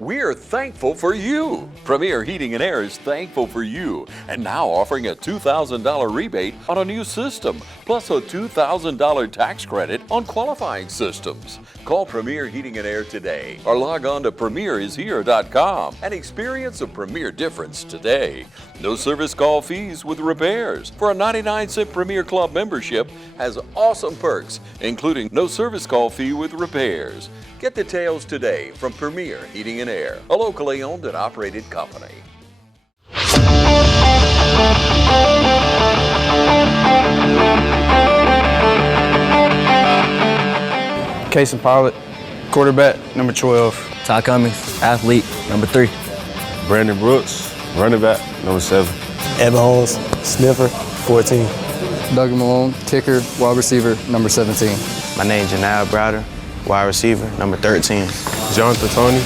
We're thankful for you. Premier Heating and Air is thankful for you and now offering a $2,000 rebate on a new system, plus a $2,000 tax credit on qualifying systems. Call Premier Heating and Air today or log on to premierishere.com and experience a Premier difference today. No service call fees with repairs. For a 99-cent Premier Club membership has awesome perks, including no service call fee with repairs. Get details today from Premier Heating and Air, a locally owned and operated company. Casey Pilot, quarterback, number 12. Ty Cummings, athlete, number 3. Brandon Brooks, running back, number 7. Evan Holmes, sniffer, 14. Doug Malone, kicker, wide receiver, number 17. My name is Janelle Browder, wide receiver, number 13. Jonathan Tony,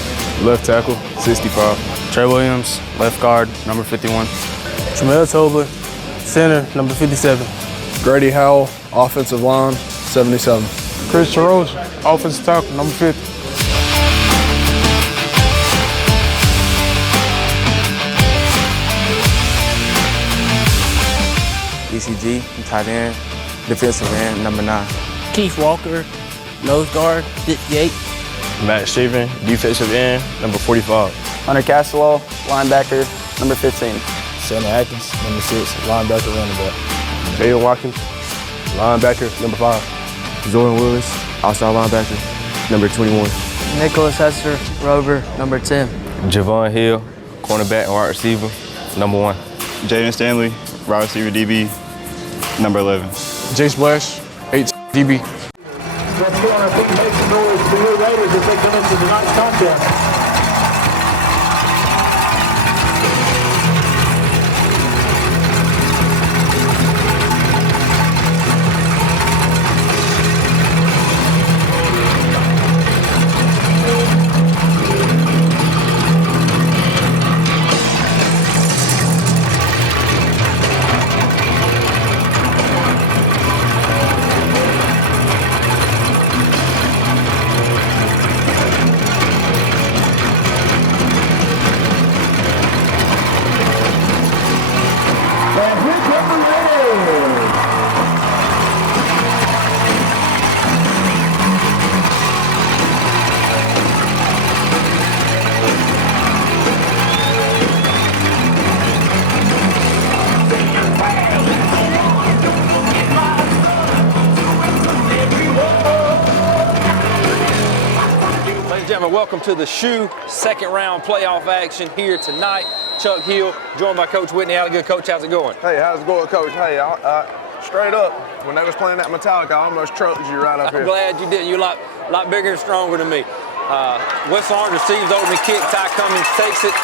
left tackle, 65. Trey Williams, left guard, number 51. Tremel Tobler, center, number 57. Grady Howell, offensive line, 77. Chris Rhodes, offensive tackle, number 50. DCG, tight end, defensive end, number 9. Keith Walker, nose guard, 58. Matt Shaven, defensive end, number 45. Hunter Castleall, linebacker, number 15. Shannon Atkins, number 6, linebacker, running back. Jaden Watkins, linebacker, number 5. Jordan Willis, outside linebacker, number 21. Nicholas Hester, rover, number 10. Javon Hill, cornerback and wide receiver, number 1. Jaden Stanley, wide receiver DB, number 11. Jay Splash, 8 DB. Let's get our big nation noise for your Raiders as they come into tonight's contest. Welcome to the Shoe second round playoff action here tonight. Chuck Hill, joined by Coach Whitney Alligood. Coach, how's it going? Hey, how's it going, Coach? Hey, straight up, when they was playing that Metallica, I almost trucked you right up here. I'm glad you did. You're a lot bigger and stronger than me. West Orange receives the opening kick. Ty Cummings takes it.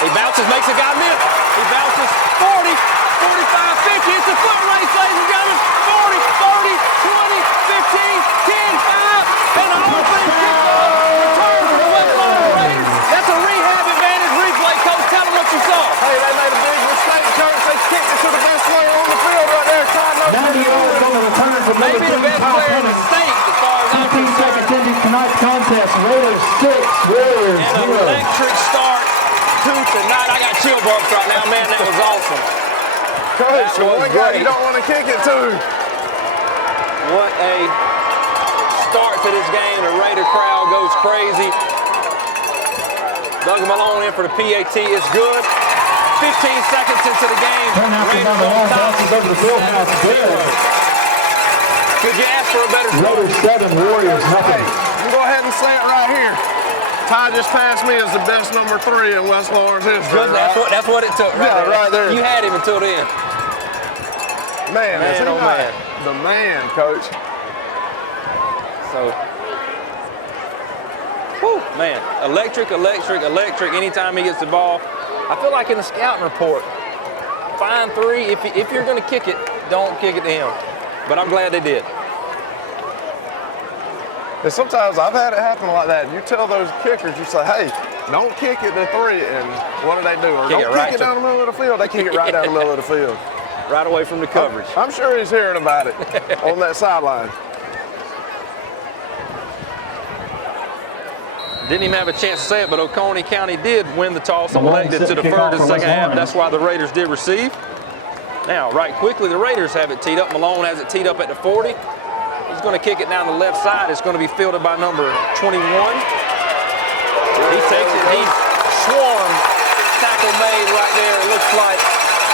He bounces, makes a guy miss. He bounces 40, 45, 50. It's a foot race, ladies and gentlemen. 40, 30, 20, 15, 10, 5, and the opening kickoff return for the West Orange Raiders. That's a rehab advantage replay. Coach, tell them what you saw. Hey, they made a big mistake, Coach. They kicked it to the best player on the field right there. Maybe the best player in the state as far as I'm concerned. Ending tonight's contest, Raiders 6, Warriors 0. And an electric start to tonight. I got chill bumps right now, man. That was awesome. Coach, one guy you don't want to kick it to. What a start to this game. The Raider crowd goes crazy. Doug Malone in for the PAT. It's good. 15 seconds into the game. Raiders on top. Could you ask for a better score? Raiders 7, Warriors nothing. You go ahead and say it right here. Ty just passed me as the best number 3 in West Orange history. That's what it took right there. Right there. You had him until then. Man, is he oh not man. the man, Coach? So, whew, man, electric. Anytime he gets the ball, I feel like in the scouting report, find 3. If you're going to kick it, don't kick it to him. But I'm glad they did. And sometimes I've had it happen like that. You tell those kickers, you say, hey, don't kick it to 3, and what do they do? Or don't kick it down the middle of the field. They kick it right down the middle of the field. Right away from the coverage. I'm sure he's hearing about it on that sideline. Didn't even have a chance to say it, but Oconee County did win the toss and elected to defer to the second half. That's why the Raiders did receive. Now, right quickly, the Raiders have it teed up. Malone has it teed up at the 40. He's going to kick it down the left side. It's going to be fielded by number 21. He takes it. He's swarmed. Tackle made right there. It looks like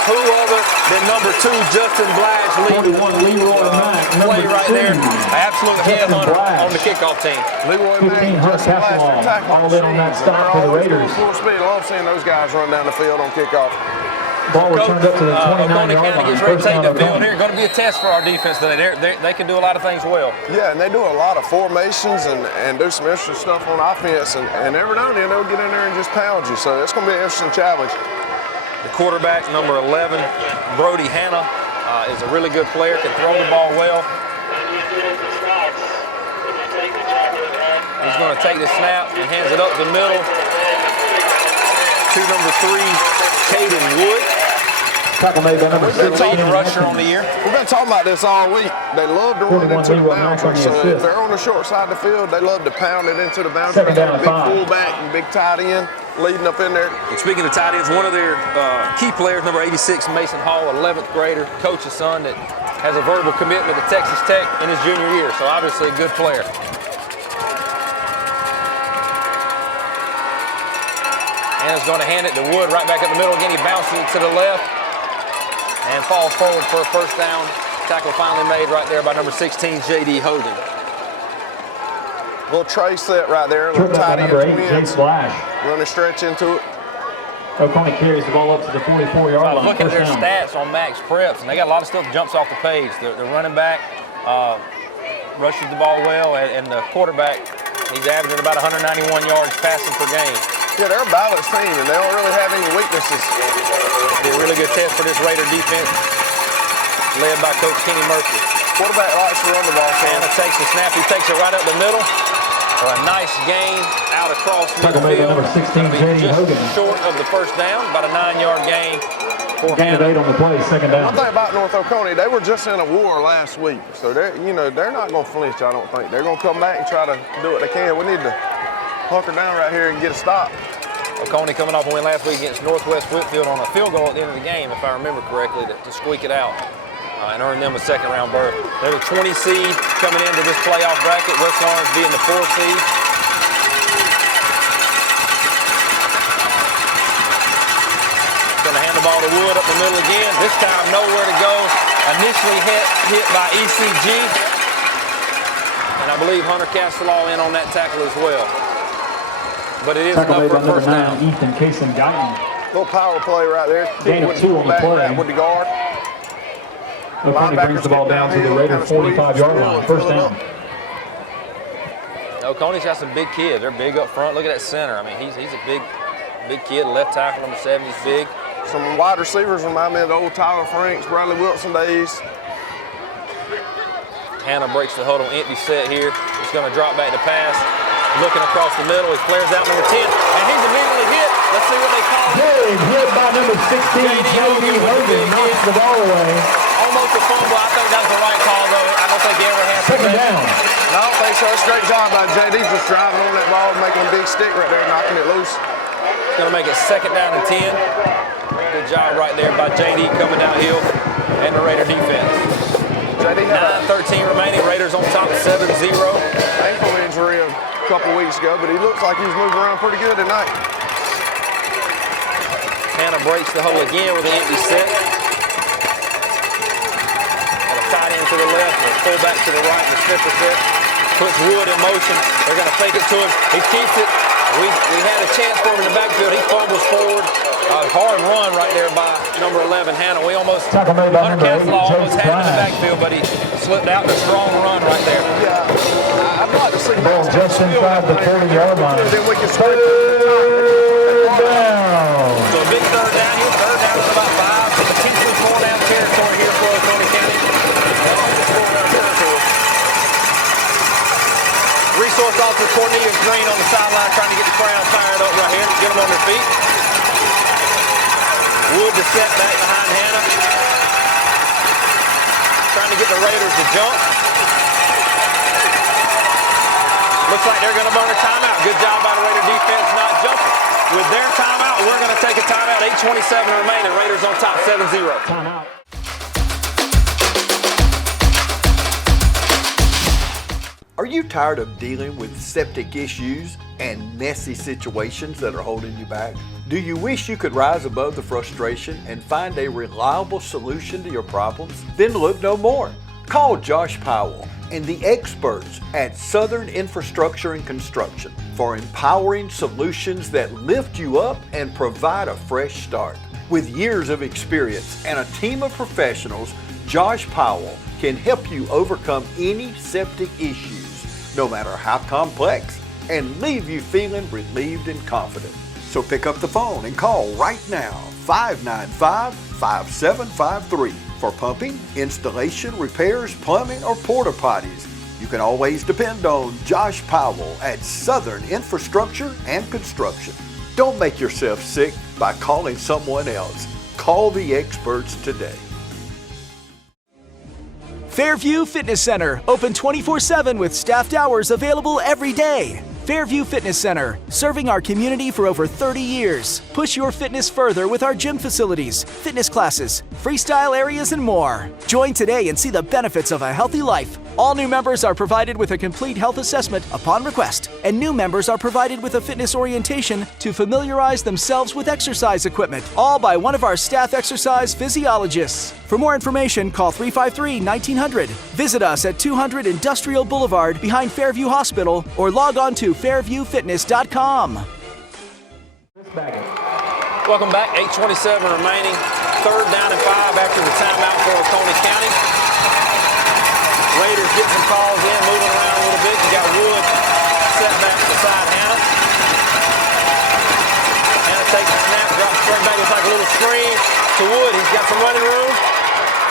who other than number 2, Justin Blatch, leading play right there. Absolute headhunter on the kickoff team. Leroy Mack, Justin Blatch, they're tackling machines. They're always doing full speed. I love seeing those guys run down the field on kickoff. Ball returned up to the 29-yard line. Oconee gets ready to take the field here. Going to be a test for our defense today. They can do a lot of things well. Yeah, and they do a lot of formations and do some interesting stuff on offense. And every now and then they'll get in there and just pound you. So it's going to be an interesting challenge. The quarterback, number 11, Brody Hanna, is a really good player, can throw the ball well. He's going to take the snap and hands it up the middle to number 3, Caden Wood. Tackle made by number 6. Leading rusher on the year. We've been talking about this all week. They love to run into the boundary. So if they're on the short side of the field, they love to pound it into the boundary. They got a big fullback and big tight end leading up in there. And speaking of tight ends, one of their key players, number 86, Mason Hall, 11th grader, coach's son that has a verbal commitment to Texas Tech in his junior year. So obviously a good player. And is going to hand it to Wood right back up the middle again. He bounces it to the left and falls forward for a first down. Tackle finally made right there by number 16, J.D. Hogan. Little tray set right there. Little tight end twins. Run a stretch into it. Oconee carries the ball up to the 44-yard line. Look at their stats on Max Preps, and they got a lot of stuff that jumps off the page. The running back rushes the ball well, and the quarterback, he's averaging about 191 yards passing per game. Yeah, they're a balanced team, and they don't really have any weaknesses. It'll be a really good test for this Raider defense, led by Coach Kenny Murphy. Quarterback likes to run the ball. And it takes the snap. He takes it right up the middle. For a nice gain out across midfield. Number 16, J.D. Hogan. Short of the first down, about a 9-yard gain. Gain of 8 on the play, second down. One thing about North Oconee, they were just in a war last week, so they're not going to flinch. I don't think they're going to come back and try to do what they can. We need to hunker down right here and get a stop. Oconee coming off a win last week against Northwest Whitfield on a field goal at the end of the game, if I remember correctly, to squeak it out and earn them a second-round berth. They're the 20 seed coming into this playoff bracket. West Orange being the 4 seed. Going to hand the ball to Wood up the middle again. This time nowhere to go. Initially hit by ECG. And I believe Hunter Castellaw in on that tackle as well. But it is enough for a first down. Ethan Kason Guyton. Little power play right there. Gain of 2 on the play. With the guard. Oconee brings the ball down to the Raider 45-yard line. First down. Oconee's got some big kids. They're big up front. Look at that center. I mean, he's a big kid. Left tackle, number 7, he's big. Some wide receivers remind me of the old Tyler Franks, Bradley Wilson days. Hanna breaks the huddle, empty set here. He's going to drop back to pass. Looking across the middle, he flares out number 10, and he's immediately hit. Let's see what they call it. Big hit by number 16, J.D. Hogan, knocks the ball away. Almost a fumble. I think that's the right call, though. I don't think he ever has. Second down. No, I don't think so. It's a great job by J.D. just driving on that ball, making a big stick right there, knocking it loose. It's going to make it second down and 10. Good job right there by J.D. coming downhill and the Raider defense. J.D. had 9:13 remaining. Raiders on top 7-0. Ankle injury a couple weeks ago, but he looks like he's moving around pretty good tonight. Hanna breaks the huddle again with an empty set. Got a tight end to the left and a fullback to the right in the sniffer set. Puts Wood in motion. They're going to fake it to him. He keeps it. We had a chance for him in the backfield. He fumbles forward. A hard run right there by number 11, Hanna. We almost, Hunter Castellaw almost had it in the backfield, but he slipped out in a strong run right there. Yeah, I'd like to see ball just inside the 40-yard line. Then we can third down. So a big third down here. Third down is about 5. So potentially 4-down territory here for Oconee County. Resource officer Cornelius Green on the sideline trying to get the crowd fired up right here. Get them on their feet. Wood to set back behind Hanna. Trying to get the Raiders to jump. Looks like they're going to burn a timeout. Good job by the Raider defense not jumping. With their timeout, we're going to take a timeout. 8:27 remaining. Raiders on top 7-0. Timeout. Are you tired of dealing with septic issues and messy situations that are holding you back? Do you wish you could rise above the frustration and find a reliable solution to your problems? Then look no more. Call Josh Powell and the experts at Southern Infrastructure and Construction for empowering solutions that lift you up and provide a fresh start. With years of experience and a team of professionals, Josh Powell can help you overcome any septic issues, no matter how complex, and leave you feeling relieved and confident. So pick up the phone and call right now, 595-5753 for pumping, installation, repairs, plumbing, or porta potties. You can always depend on Josh Powell at Southern Infrastructure and Construction. Don't make yourself sick by calling someone else. Call the experts today. Fairview Fitness Center, open 24/7 with staffed hours available every day. Fairview Fitness Center, serving our community for over 30 years. Push your fitness further with our gym facilities, fitness classes, freestyle areas, and more. Join today and see the benefits of a healthy life. All new members are provided with a complete health assessment upon request, and new members are provided with a fitness orientation to familiarize themselves with exercise equipment, all by one of our staff exercise physiologists. For more information, call 353-1900. Visit us at 200 Industrial Boulevard behind Fairview Hospital or log on to fairviewfitness.com. Welcome back. 8:27 remaining. 3rd down and 5 after the timeout for Oconee County. Raiders get some calls in, moving around a little bit. You got Wood set back beside Hannah. Hannah takes the snap, drops straight back. It's like a little screen to Wood. He's got some running room.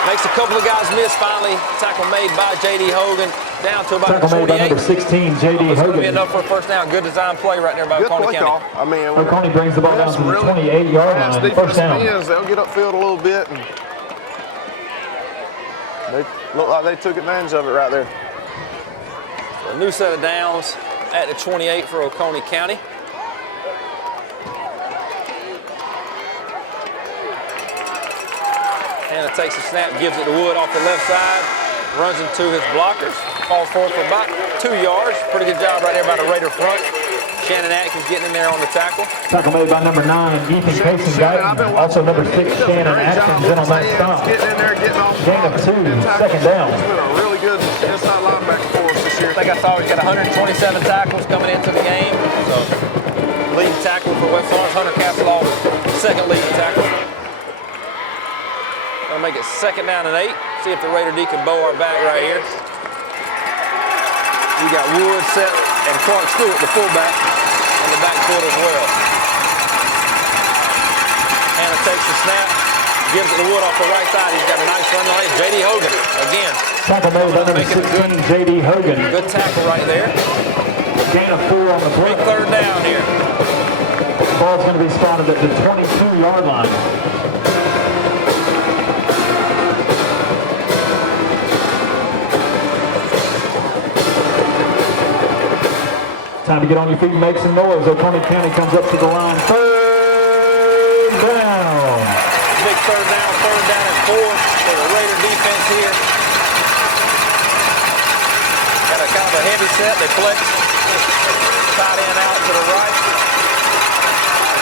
Makes a couple of guys miss. Finally, tackle made by J.D. Hogan down to about Tackle 28. made by number 16, J.D. It's going to be Hogan. enough for a first down. Good design play right there by Oconee County. I mean, Oconee brings the ball down to the 28-yard line. First down. They'll get upfield a little bit, and they look like they took advantage of it right there. A new set of downs at the 28 for Oconee County. Hannah takes a snap, gives it to Wood off the left side, runs into his blockers, falls forward for about 2 yards. Pretty good job right there by the Raider front. Shannon Atkins getting in there on the tackle. Tackle made by number 9, Ethan Casey-Guyton. Also number 6, Shannon Atkins in on that stop. Getting in there, getting off the Gain of 2, second down. He's been a really good inside linebacker for us this year. I think I saw he's got 127 tackles coming into the game. So, leading tackle for West Orange. Hunter Castleall, second leading tackle. Gonna make it 2nd down and 8. See if the Raider D can bow our back right here. We got Wood set and Clark Stewart, the fullback, on the backfoot as well. Hannah takes the snap, gives it to Wood off the right side. He's got a nice run lane. J.D. Hogan again. Tackle made by number 16, J.D. Hogan. Good tackle right there. Gain of 4 on the play. Big 3rd down here. Ball's going to be spotted at the 22-yard line. Time to get on your feet and make some noise. Oconee County comes up to the line. 3rd down. Big 3rd down and 4 for the Raider defense here. Got a kind of a heavy set. They flex. Tight end out to the right.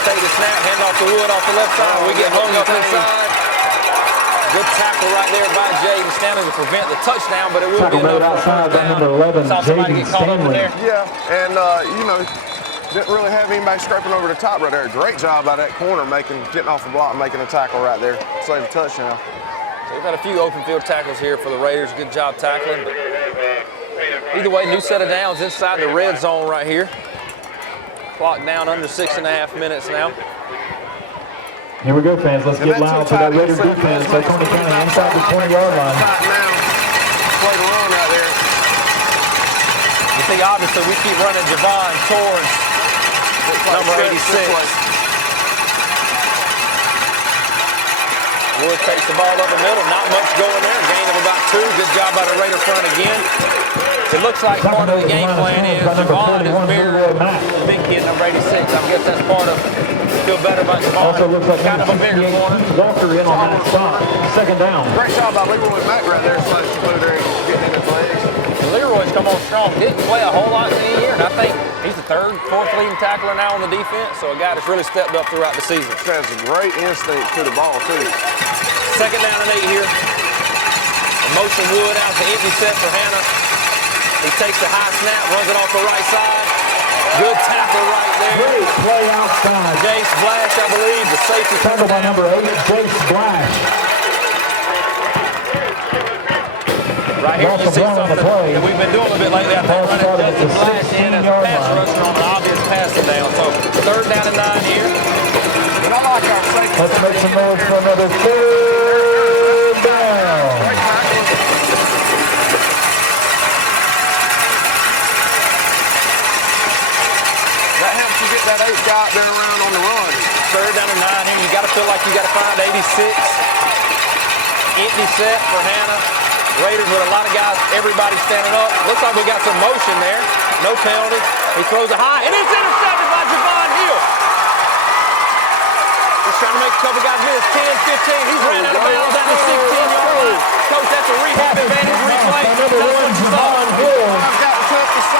Take the snap, hand off to Wood off the left side. We get hung up inside. Good tackle right there by Jaden Stanley to prevent the touchdown, but it will be enough for a first down. Number 11, Saw somebody Jaden get caught up in Stanley. there. Yeah, and didn't really have anybody scraping over the top right there. Great job by that corner getting off the block, making a tackle right there. Save a touchdown. So we've had a few open field tackles here for the Raiders. Good job tackling. But either way, new set of downs inside the red zone right here. Clock down under 6.5 minutes now. Here we go, fans. Let's get loud for that Raider defense. Oconee County inside the 20-yard line. Play the run out there. You see, obviously, we keep running Javon towards number 86. Wood takes the ball up the middle. Not much going there. Gain of about 2. Good job by the Raider front again. It looks like part of the game plan is Javon is mirroring the big kid, number 86. I guess that's part of feel better about Javon. Also looks like kind of a bigger corner. Walker in on that spot. Second down. Great shot by Leroy Mack right there, slicing through there and getting in his legs. Leroy's come on strong. Didn't play a whole lot in the year, and I think he's the third, fourth leading tackler now on the defense, so a guy that's really stepped up throughout the season. He has a great instinct to the ball, too. Second down and 8 here. Motion Wood out to empty set for Hannah. He takes the high snap, runs it off the right side. Good tackle right there. Great play outside. Jace Blash, I believe, the safety. Tackled by number 8, Jace Blash. Right here you see something that we've been doing a bit lately. I think running Jace Blash in as a pass rusher on an obvious passing down. So third down and 9 here. But I like our safety. Let's make some noise for another third down. That helps you get that 8 guy been around on the run. Third down and 9 here. You got to feel like you got to find 86. Empty set for Hannah. Raiders with a lot of guys, everybody standing up. Looks like we got some motion there. No penalty. He throws it high, and it's intercepted by Javon Hill. Just trying to make a couple guys miss. 10, 15. He's ran out of bounds down the 16-yard line. Coach, that's a rehab advantage replay. Javon Hill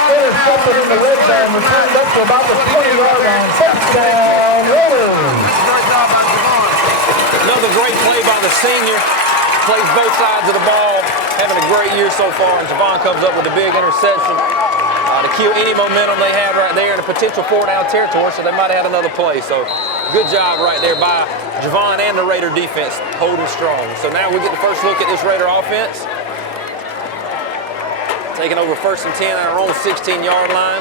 intercepted in the red zone, returned up to about the 20-yard line. Touchdown, Raiders. Great job by Javon. Another great play by the senior. Plays both sides of the ball, having a great year so far, and Javon comes up with a big interception to kill any momentum they had right there in a potential 4-down territory, so they might have had another play. So good job right there by Javon and the Raider defense holding strong. So now we get the first look at this Raider offense. Taking over 1st and 10 on our own 16-yard line.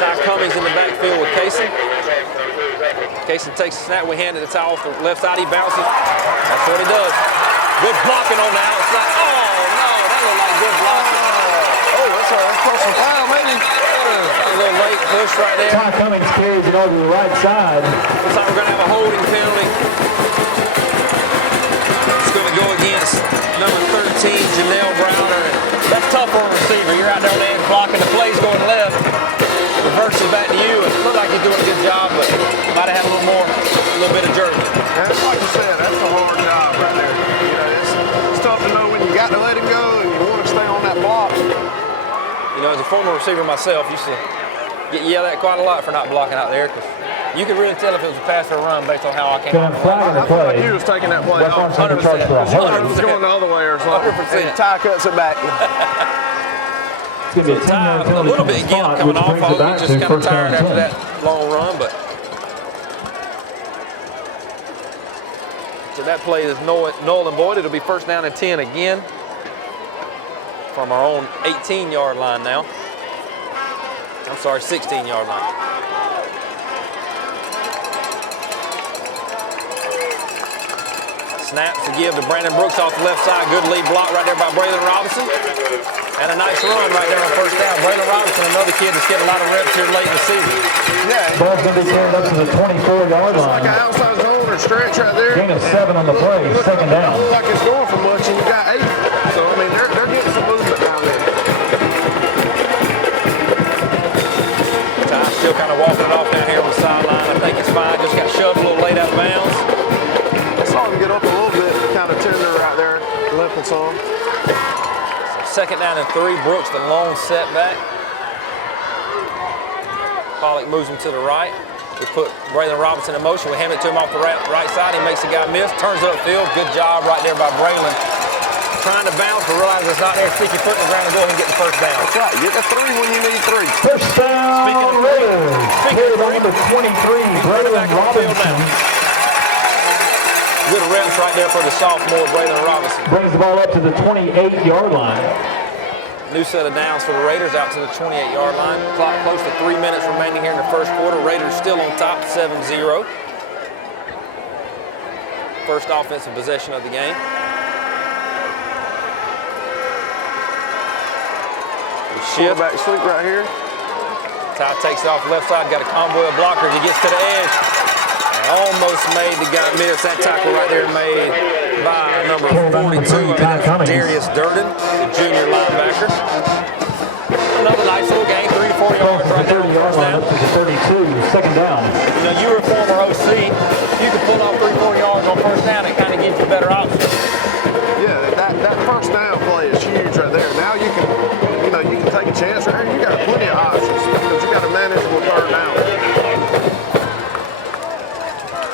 Ty Cummings in the backfield with Kaysen. Kaysen takes a snap, we hand it to Ty off the left side, he bounces. That's what he does. Good blocking on the outside. Oh, no, that looked like good blocking. Oh, that's a personal foul, maybe. A little late push right there. Ty Cummings carries it over to the right side. Looks like we're going to have a holding penalty. It's going to go against number 13, Janelle Browner. That's tough for a receiver. You're out there on the edge blocking. The play's going left. Reverses back to you. It looked like he's doing a good job, but might have had a little bit of jerk. Yeah, it's like you said, that's a hard job right there. You know, it's tough to know when you got to let him go and you want to stay on that block. You know, as a former receiver myself, used to get yelled at quite a lot for not blocking out there, because you could really tell if it was a pass or a run based on how I came out. I feel like he was taking that play off. 100%. It was going the other way or something. 100%. And Ty cuts it back. It's going to be a 10-yard penalty. A little bit again coming off. I was just kind of tired after that long run, but so that play is null and void. It'll be 1st down and 10 again from our own 18-yard line now. I'm sorry, 16-yard line. Snap to give to Brandon Brooks off the left side. Good lead block right there by Braylon Robinson. And a nice run right there on 1st down. Braylon Robinson, another kid that's getting a lot of reps here late in the season. Yeah. Ball's going to be carried up to the 24-yard line. It's like an outside zone or stretch right there. Gain of 7 on the play, 2nd down. It looks like it's going for much, and you got 8. So, I mean, they're getting some movement down there. Ty still kind of walking it off down here on the sideline. I think it's fine. Just got shoved a little late out of bounds. I saw him get up a little bit, kind of tender right there, limping some. 2nd down and 3. Brooks, the long setback. Pollock moves him to the right. We put Braylon Robinson in motion. We hand it to him off the right side. He makes the guy miss. Turns it upfield. Good job right there by Braylon. Trying to bounce, but realize it's not there. Stick your foot in the ground and go ahead and get the 1st down. That's right. Get the 3 when you need 3. 1st down, Raiders. Carried on number 23, Braylon Robinson. Good reps right there for the sophomore, Braylon Robinson. Brings the ball up to the 28-yard line. New set of downs for the Raiders out to the 28-yard line. Clock close to 3 minutes remaining here in the 1st quarter. Raiders still on top, 7-0. First offensive possession of the game. Shift. Quarterback sweep right here. Ty takes it off the left side. Got a convoy of blockers. He gets to the edge. Almost made the guy miss. That tackle right there made by number 42. Darius Durden, the junior linebacker. another nice little gain, 3 to 4 yards right there. 30-yard line up to the 32, second down. You know, you were a former OC. You can pull off 3 or 4 yards on first down and kind of gives you better options. Yeah, that first down play is huge right there. Now you can take a chance right here. You got plenty of options because you got a manageable third down.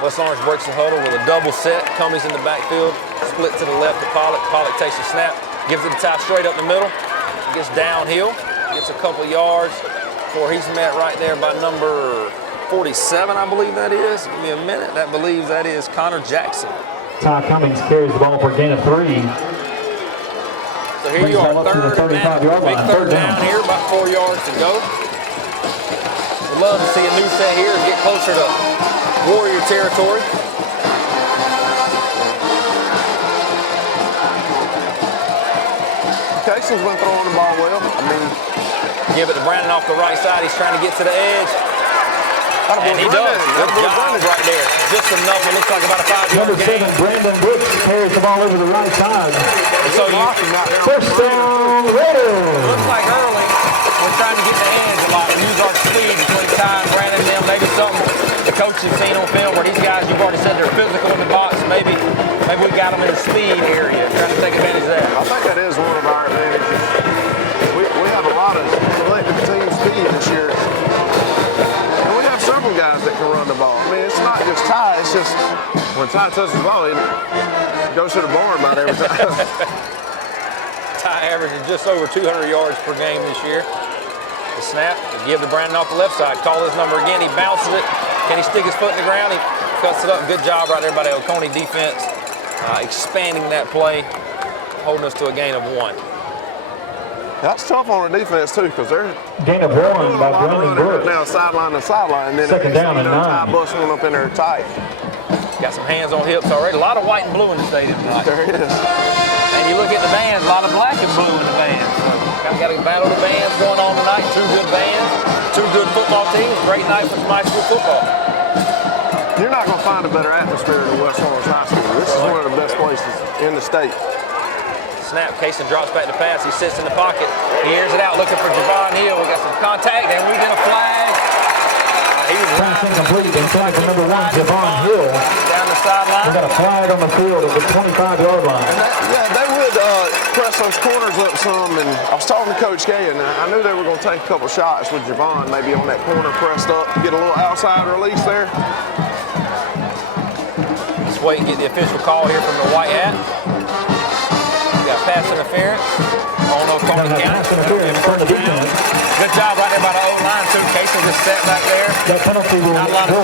West Orange breaks the huddle with a double set. Cummings in the backfield, split to the left to Pollock. Pollock takes a snap, gives it a tie straight up the middle. Gets downhill, gets a couple yards before he's met right there by number 47, I believe that is. Give me a minute. That believes that is Connor Jackson. Ty Cummings carries the ball for a gain of 3. So here you are, third down. Big third down here, about 4 yards to go. We'd love to see a new set here and get closer to Warrior territory. Case's been throwing the ball well. I mean, give it to Brandon off the right side. He's trying to get to the edge. And he does. Good job right there. Just enough. It looks like about a 5-yard gain. Number 7, Brandon Brooks carries the ball over the right side. So first down, Raiders. Looks like early we're trying to get the edge a lot and use our speed between Ty and Brandon and them. Maybe something the coach has seen on film where these guys, you've already said they're physical in the box. Maybe we got them in the speed area, trying to take advantage of that. I think that is one of our advantages. We have a lot of collective team speed this year. And we have several guys that can run the ball. I mean, it's not just Ty, it's just when Ty touches the ball, he goes to the barn about every time. Ty averaging just over 200 yards per game this year. The snap, to give to Brandon off the left side. Call his number again, he bounces it. Can he stick his foot in the ground? He cuts it up. Good job right there by the Oconee defense. Expanding that play, holding us to a gain of 1. That's tough on the defense too, because they're gain of 1 by Brandon Brooks. Now sideline to sideline, and then second down and 9. Ty busting one up in there tight. Got some hands on hips already. A lot of white and blue in the stadium tonight. There it is. And you look at the bands, a lot of black and blue in the bands. So got a battle of the bands going on tonight. 2 good bands, 2 good football teams. Great night for some high school football. You're not going to find a better atmosphere than West Orange High School. This is one of the best places in the state. Snap, Kaysen drops back to pass. He sits in the pocket. He airs it out looking for Javon Hill. We got some contact, and we get a flag. He was pass incomplete. Inside for number 1, Javon Hill. Down the sideline. We got a flag on the field at the 25-yard line. They would press those corners up some, and I was talking to Coach Kay, and I knew they were going to take a couple shots with Javon, maybe on that corner pressed up, get a little outside release there. Let's wait and get the official call here from the white hat. We got pass interference on Oconee County. Good job right there by the O-line too. Kaysen just sat back there. That penalty will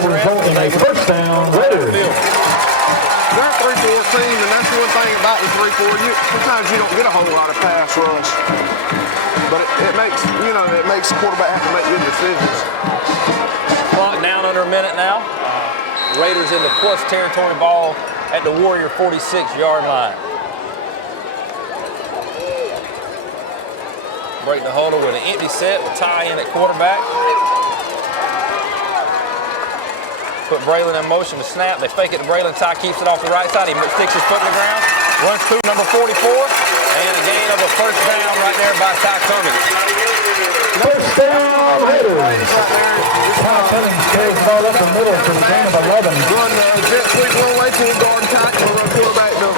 result in a first down. Raiders. They're a 3-4 team, and that's one thing about the 3-4. Sometimes you don't get a whole lot of pass rush, but it makes the quarterback have to make good decisions. Clock down under a minute now. Raiders in the plus territory, ball at the Warrior 46-yard line. Break the huddle with an empty set with Ty in at quarterback. Put Braylon in motion to snap. They fake it to Braylon. Ty keeps it off the right side. He sticks his foot in the ground. Runs through number 44. And a gain of a first down right there by Ty Cummings. First down, Raiders. Ty Cummings carries the ball up the middle for the gain of 11. Run jet sweep one way to the guard tackle. Run quarterback the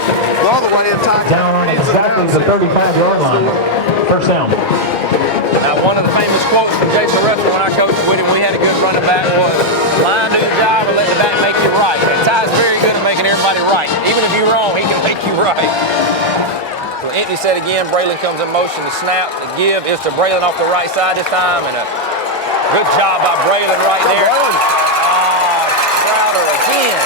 other way and tackle. Down exactly the 35-yard line. First down. Now, one of the famous quotes from Jason Russell when I coached with him, we had a good running back, was, line do the job and let the back make you right. And Ty's very good at making everybody right. Even if you're wrong, he can make you right. So empty set again. Braylon comes in motion to snap. The give is to Braylon off the right side this time. And a good job by Braylon right there. Crowder again.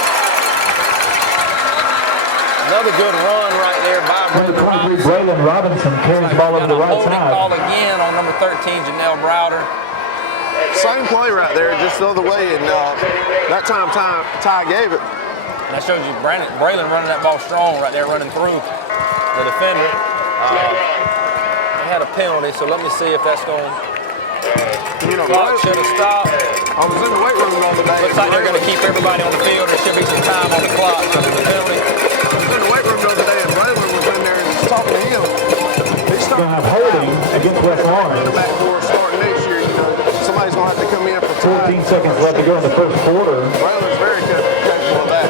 Another good run right there by Braylon Robinson carries the ball over the right side. Call again on number 13, Janelle Browder. Same play right there, just the other way, and that time Ty gave it. And that shows you Braylon running that ball strong right there, running through the defender. They had a penalty, so let me see if that's going to... Clock should have stopped. I was in the weight room the other day. Looks like they're going to keep everybody on the field. There should be some time on the clock. So there's a penalty. I was in the weight room the other day, and Braylon was in there and was talking to him. He's going to have holding against West Orange. Back for 14 seconds left to go in the first quarter. Bradley's very capable of that.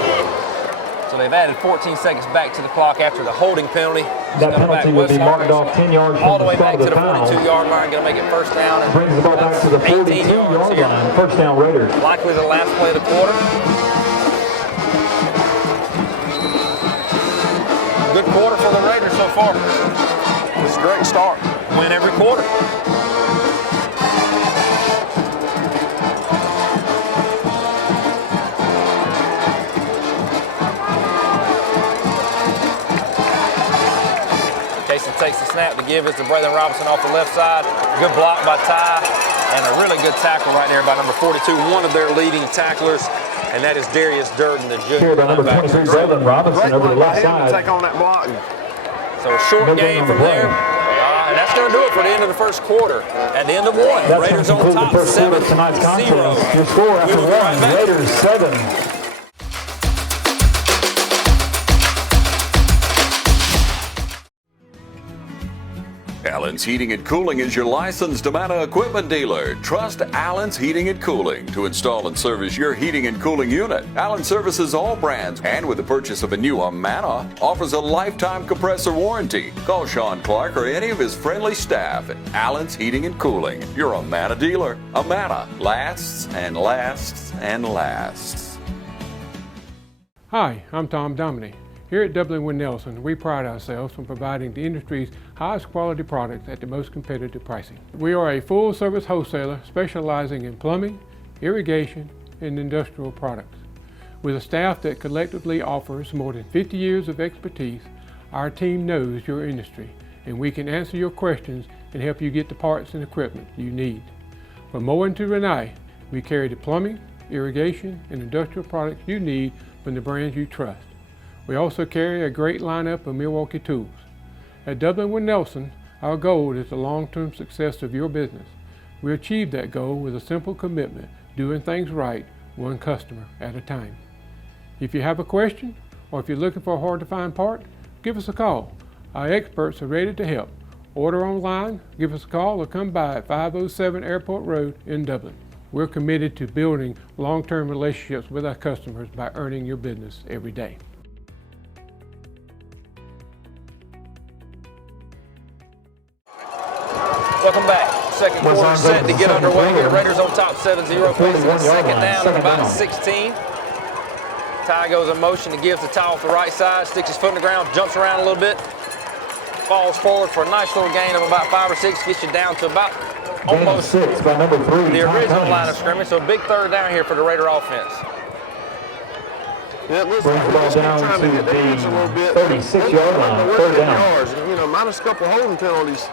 So they've added 14 seconds back to the clock after the holding penalty. That penalty will be marked off 10 yards all from the way the back start to of the the foul. 42-yard line, going to make it first down. And brings the ball back to the 42-yard line. First down, Raiders. Likely the last play of the quarter. Good quarter for the Raiders so far. It's a great start. Win every quarter. Casey takes the snap to give it to Braylon Robinson off the left side. Good block by Ty, and a really good tackle right there by number 42, one of their leading tacklers, and that is Darius Durden, the junior. Here by number 23, Braylon Robinson over the left side. Take on that block. So a short game from there. And that's going to do it for the end of the first quarter. At the end of one, That's Raiders on top, 7-0. Tonight's contest. Your score after one, Raiders 7. Allen's Heating and Cooling is your licensed Amana equipment dealer. Trust Allen's Heating and Cooling to install and service your heating and cooling unit. Allen services all brands, and with the purchase of a new Amana, offers a lifetime compressor warranty. Call Sean Clark or any of his friendly staff at Allen's Heating and Cooling, your Amana dealer. Amana lasts and lasts and lasts. Hi, I'm Tom Domine. Here at W. Nelson, we pride ourselves on providing the industry's highest quality products at the most competitive pricing. We are a full-service wholesaler specializing in plumbing, irrigation, and industrial products. With a staff that collectively offers more than 50 years of expertise, our team knows your industry, and we can answer your questions and help you get the parts and equipment you need. From Moen to Renee, we carry the plumbing, irrigation, and industrial products you need from the brands you trust. We also carry a great lineup of Milwaukee tools. At W. Nelson, our goal is the long-term success of your business. We achieve that goal with a simple commitment, doing things right, one customer at a time. If you have a question, or if you're looking for a hard-to-find part, give us a call. Our experts are ready to help. Order online, give us a call, or come by at 507 Airport Road in Dublin. We're committed to building long-term relationships with our customers by earning your business every day. Welcome back. Second quarter set to get underway here. Raiders on top 7-0, facing a second down at about 16. Ty goes in motion to give to Ty off the right side, sticks his foot in the ground, jumps around a little bit, falls forward for a nice little gain of about 5 or 6, gets you down to about almost 6 by number 3, the original line of scrimmage. So a big third down here for the Raider offense. Yeah, listen, brings the ball down to the 36-yard line, third down. You know, minus a couple holding penalties.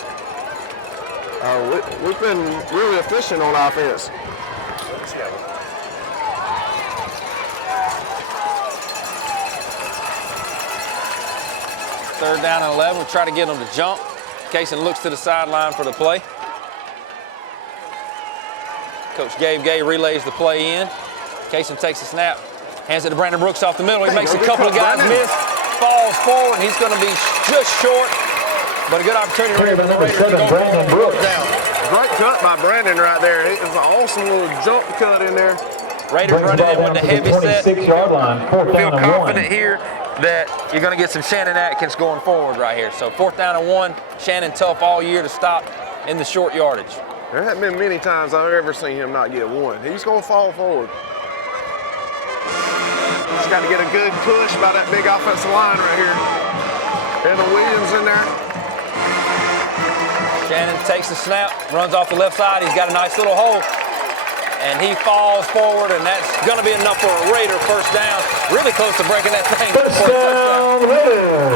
We've been really efficient on offense. Third down and 11. We'll try to get them to jump. Kaysen looks to the sideline for the play. Coach Gabe Gay relays the play in. Kaysen takes the snap, hands it to Brandon Brooks off the middle. He makes a couple of guys miss, falls forward, and he's going to be just short. But a good opportunity for the Raiders to go down. Great cut by Brandon right there. It was an awesome little jump cut in there. Raiders running in with the heavy set. 26-yard line, Feel confident here that you're going to get some Shannon Atkins going forward right here. So 4th down and 1. Shannon tough all year to stop in the short yardage. There haven't been many times I've ever seen him not get one. He's going to fall forward. He's got to get a good push by that big offensive line right here. And the Williams in there. Shannon takes the snap, runs off the left side. He's got a nice little hole. And he falls forward, and that's going to be enough for a Raider first down. Really close to breaking that thing. First down, Raiders.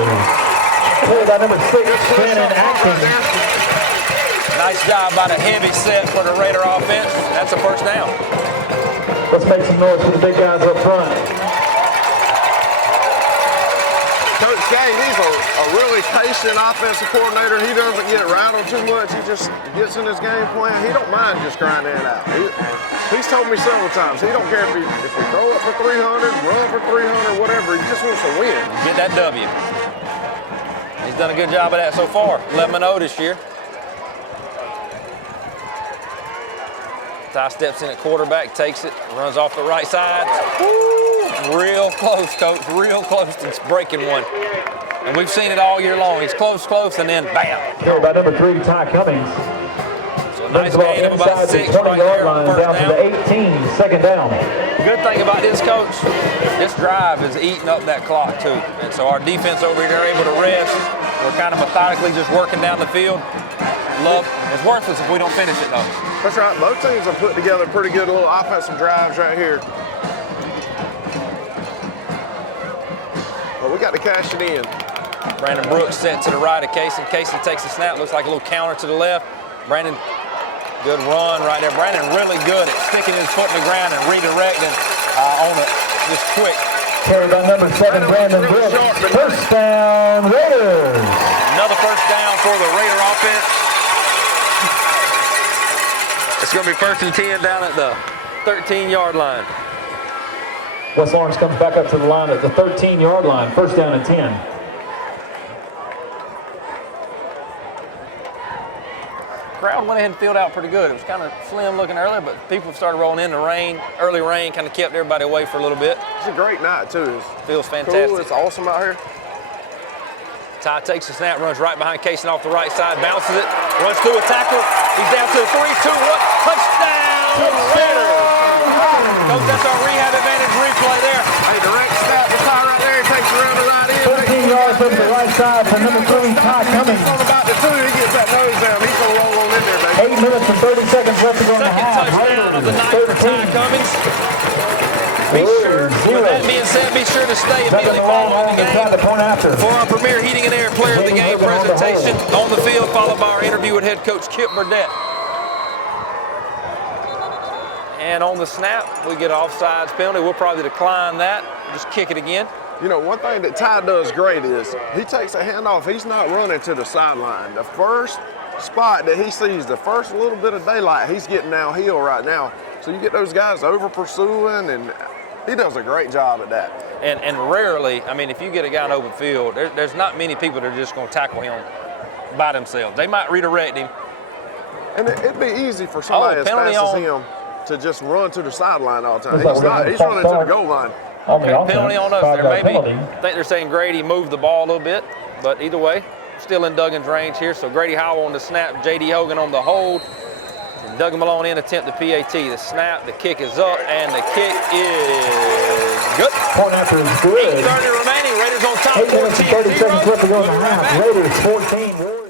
Played by number 6, Shannon Atkins. Nice job by the heavy set for the Raider offense. That's a first down. Let's make some noise for the big guys up front. Coach Gay, he's a really patient offensive coordinator. He doesn't get rattled too much. He just gets in his game plan. He don't mind just grinding it out. He's told me several times, he don't care if we throw it for 300, run for 300, whatever. He just wants to win. Get that W. He's done a good job of that so far. 11-0 this year. Ty steps in at quarterback, takes it, runs off the right side. Woo! Real close, Coach, real close to breaking one. And we've seen it all year long. He's close, and then bam. Here by number 3, Ty Cummings. So a nice gain of about 6 right there on first down to the 18, second down. Good thing about this, Coach, this drive is eating up that clock too. And so our defense over here, they're able to rest. We're kind of methodically just working down the field. It's worthless if we don't finish it though. That's right. Both teams have put together pretty good little offensive drives right here. But we got to cash it in. Brandon Brooks set to the right of Casey. Casey takes a snap, looks like a little counter to the left. Brandon, good run right there. Brandon really good at sticking his foot in the ground and redirecting on it just quick. Carried by number 7, Brandon Brooks. First down, Raiders. Another first down for the Raider offense. It's going to be 1st and 10 down at the 13-yard line. West Lawrence comes back up to the line at the 13-yard line. First down and 10. Crowd went ahead and filled out pretty good. It was kind of slim looking earlier, but people started rolling in. The rain, early rain, kind of kept everybody away for a little bit. It's a great night too. Feels fantastic. Cool. It's awesome out here. Ty takes the snap, runs right behind Casey off the right side, bounces it, runs through a tackle. He's down to a 3-2-1 touchdown. Raiders. Coach, that's our rehab advantage replay there. Hey, direct snap to Ty right there. He takes it around the right end. 13 yards from the right side for number 3, Ty Cummings. On about the 2, he gets that nose down. He's going to roll on in there, baby. 8 minutes and 30 seconds left to go in the half. Touchdown of the night for Ty Cummings. With that being said, be sure to stay immediately following the game for our premier heating and air player of the game presentation on the field, followed by our interview with head coach Kip Burdett. And on the snap, we get an offsides penalty. We'll probably decline that. Just kick it again. You know, one thing that Ty does great is he takes a handoff. He's not running to the sideline. The first spot that he sees, the first little bit of daylight, he's getting downhill right now. So you get those guys over pursuing, and he does a great job at that. And rarely, I mean, if you get a guy in open field, there's not many people that are just going to tackle him by themselves. They might redirect him. And it'd be easy for somebody as fast as him to just run to the sideline all the time. He's running to the goal line. Penalty on us there. Maybe, I think they're saying Grady moved the ball a little bit, but either way, still in Duggan's range here. So Grady Howell on the snap, J.D. Hogan on the hold, and Duggan Malone in attempt the PAT. The snap, the kick is up, and the kick is good. Point after is good. 8:30 remaining. Raiders on top. 8 minutes and 30 seconds left to go in the half. Raiders 14. Warriors.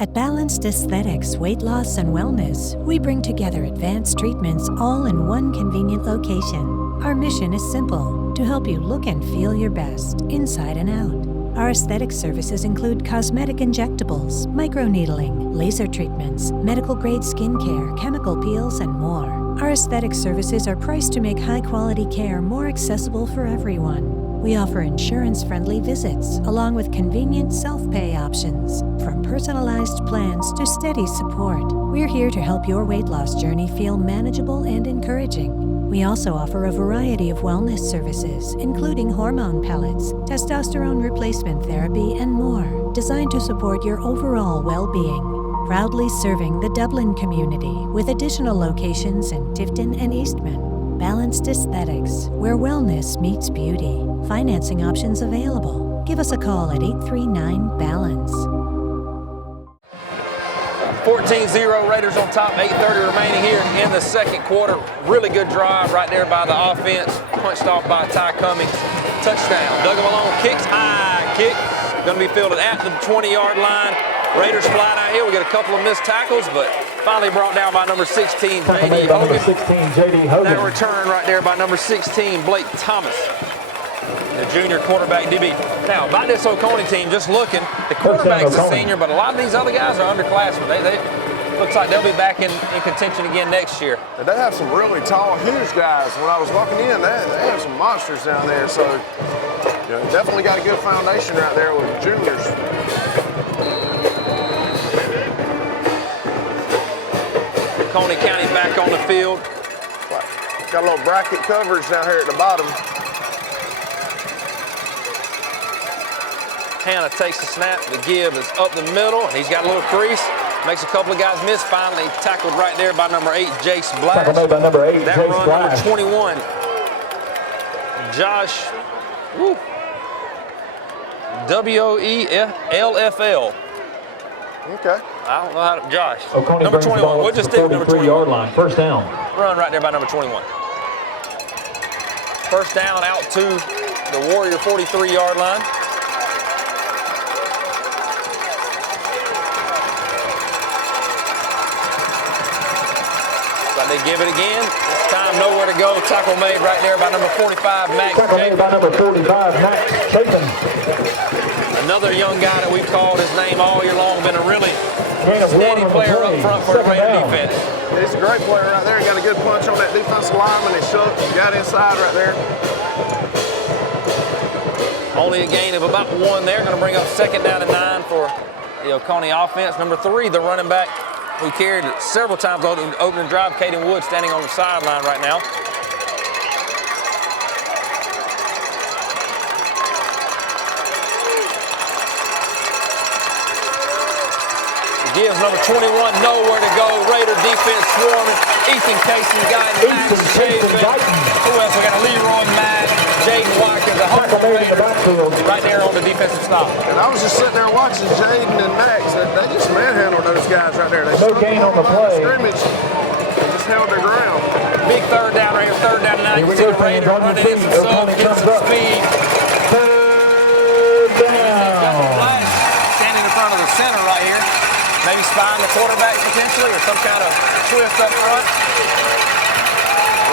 At Balanced Aesthetics, Weight Loss and Wellness, we bring together advanced treatments all in one convenient location. Our mission is simple, to help you look and feel your best, inside and out. Our aesthetic services include cosmetic injectables, microneedling, laser treatments, medical-grade skincare, chemical peels, and more. Our aesthetic services are priced to make high-quality care more accessible for everyone. We offer insurance-friendly visits, along with convenient self-pay options. From personalized plans to steady support, we're here to help your weight loss journey feel manageable and encouraging. We also offer a variety of wellness services, including hormone pellets, testosterone replacement therapy, and more, designed to support your overall well-being. Proudly serving the Dublin community with additional locations in Tifton and Eastman. Balanced Aesthetics, where wellness meets beauty. Financing options available. Give us a call at 839-BALANCE. 14-0, Raiders on top, 8:30 remaining here in the second quarter. Really good drive right there by the offense. Punched off by Ty Cummings. Touchdown. Duggan Malone kicks, high kick. Going to be fielded at the 20-yard line. Raiders flying out here. We get a couple of missed tackles, but finally brought down by number 16, J.D. Hogan. That return right there by number 16, Blake Thomas, the junior quarterback DB. Now, about this Oconee team, just looking, the quarterback's a senior, but a lot of these other guys are underclassmen. They looks like they'll be back in contention again next year. They have some really tall, huge guys. When I was walking in, they have some monsters down there. So, you know, definitely got a good foundation right there with the juniors. Oconee County back on the field. Got a little bracket coverage down here at the bottom. Hannah takes the snap. The give is up the middle, and he's got a little crease. Makes a couple of guys miss. Finally tackled right there by number 8, Jace Blash. Tackle made by number 8, that Jace run, Blash. number 21, Josh, W-O-E-L-F-L. Okay. I don't know how to, Josh. Oconee Number brings the 21. ball We'll up to just the stick with number 21. 43-yard line. First down. Run right there by number 21. First down out to the Warrior 43-yard line. So they give it again. This time nowhere to go. Tackle made right there by number 45, Max Tackle made by number 45, Max Chapin. Another young guy that we've called his name all year long. Been a really steady player up front for the Raider defense. He's a great player right there. He got a good punch on that defensive lineman. He shook. He got inside right there. Only a gain of about 1 there. Going to bring up second down and 9 for the Oconee offense. Number 3, the running back who carried it several times on the opening drive, Caden Wood, standing on the sideline right now. Gives number 21 nowhere to go. Raider defense swarming. Ethan Casey got Max Chapin. Who else? We got a Leroy Mack, Jaden Watkins, a Humble Raider right there on the defensive stop. And I was just sitting there watching Jaden and Max. They just manhandled those guys right there. They No gain on the play. Scrimmage. They just held their ground. Big third down right here. Third down and 9. You see the Raiders running in some subs, getting some speed. Third down. Standing in front of the center right here. Maybe spying the quarterback potentially or some kind of twist up front.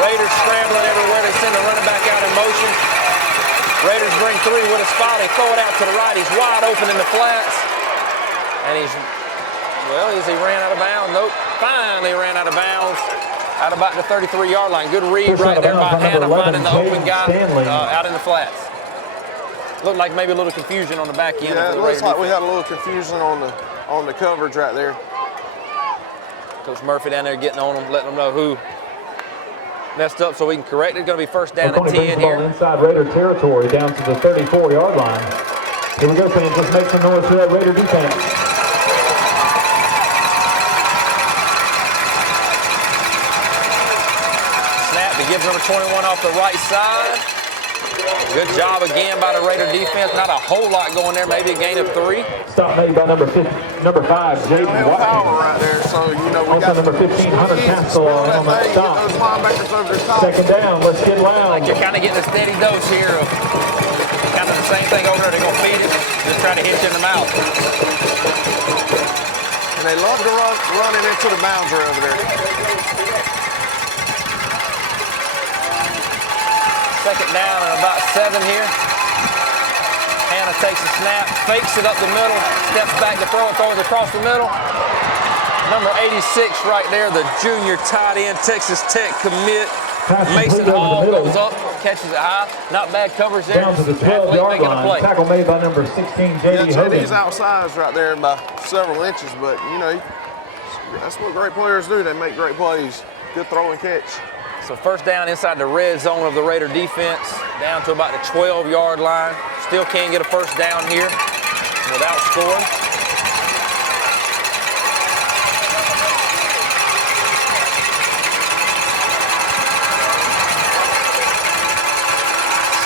Raiders scrambling everywhere. They send the running back out in motion. Raiders bring 3 with a spot. They throw it out to the right. He's wide open in the flats. And he's, well, he ran out of bounds. Nope. Finally ran out of bounds. Out about the 33-yard line. Good read right there by Hannah finding the open guy out in the flats. Looked like maybe a little confusion on the back end. Yeah, it looks like we had a little confusion on the coverage right there. Coach Murphy down there getting on them, letting them know who messed up so we can correct it. It's going to be first down and 10 here. Inside Raider territory down to the 34-yard line. Here we go, fans. Let's make some noise for that Raider defense. Snap to give number 21 off the right side. Good job again by the Raider defense. Not a whole lot going there, maybe a gain of 3. Stop made by number 5, Jaden Watkins. Power right there, so you know we got number 15, Hunter Castle on that stop. Those linebackers over the top. Second down, let's get loud. Like you're kind of getting a steady dose here of kind of the same thing over there. They're going to feed it, just try to hit you in the mouth. And they love to run it into the boundary over there. Second down and about 7 here. Hannah takes a snap, fakes it up the middle, steps back to throw it, throws across the middle. Number 86 right there, the junior tight end, Texas Tech commit. Mason Hall goes up, catches it high. Not bad coverage there. Down to the 12-yard line. Tackle made by number 16, J.D. Hogan. He's outsized right there by several inches, but you know, that's what great players do. They make great plays. Good throw and catch. So first down inside the red zone of the Raider defense, down to about the 12-yard line. Still can't get a first down here without scoring.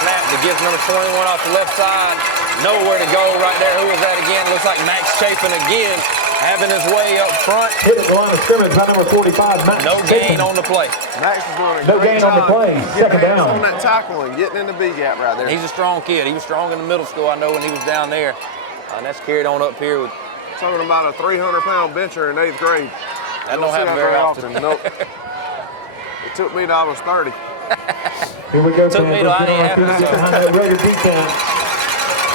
Snap that gives number 21 off the left side. Nowhere to go right there. Who is that again? Looks like Max Chapin again, having his way up front. Hit the line of scrimmage by number 45, Max. No gain on the play. Max is doing a no great gain on the job. play. Second down. On that tackle and getting in the B gap right there. He's a strong kid. He was strong in the middle school, I know, when he was down there. And that's carried on up here. With talking about a 300-pound bencher in 8th grade. That don't happen very often. Nope. It took me to I was 30. Here we go, Took me to I didn't have to. Raider defense.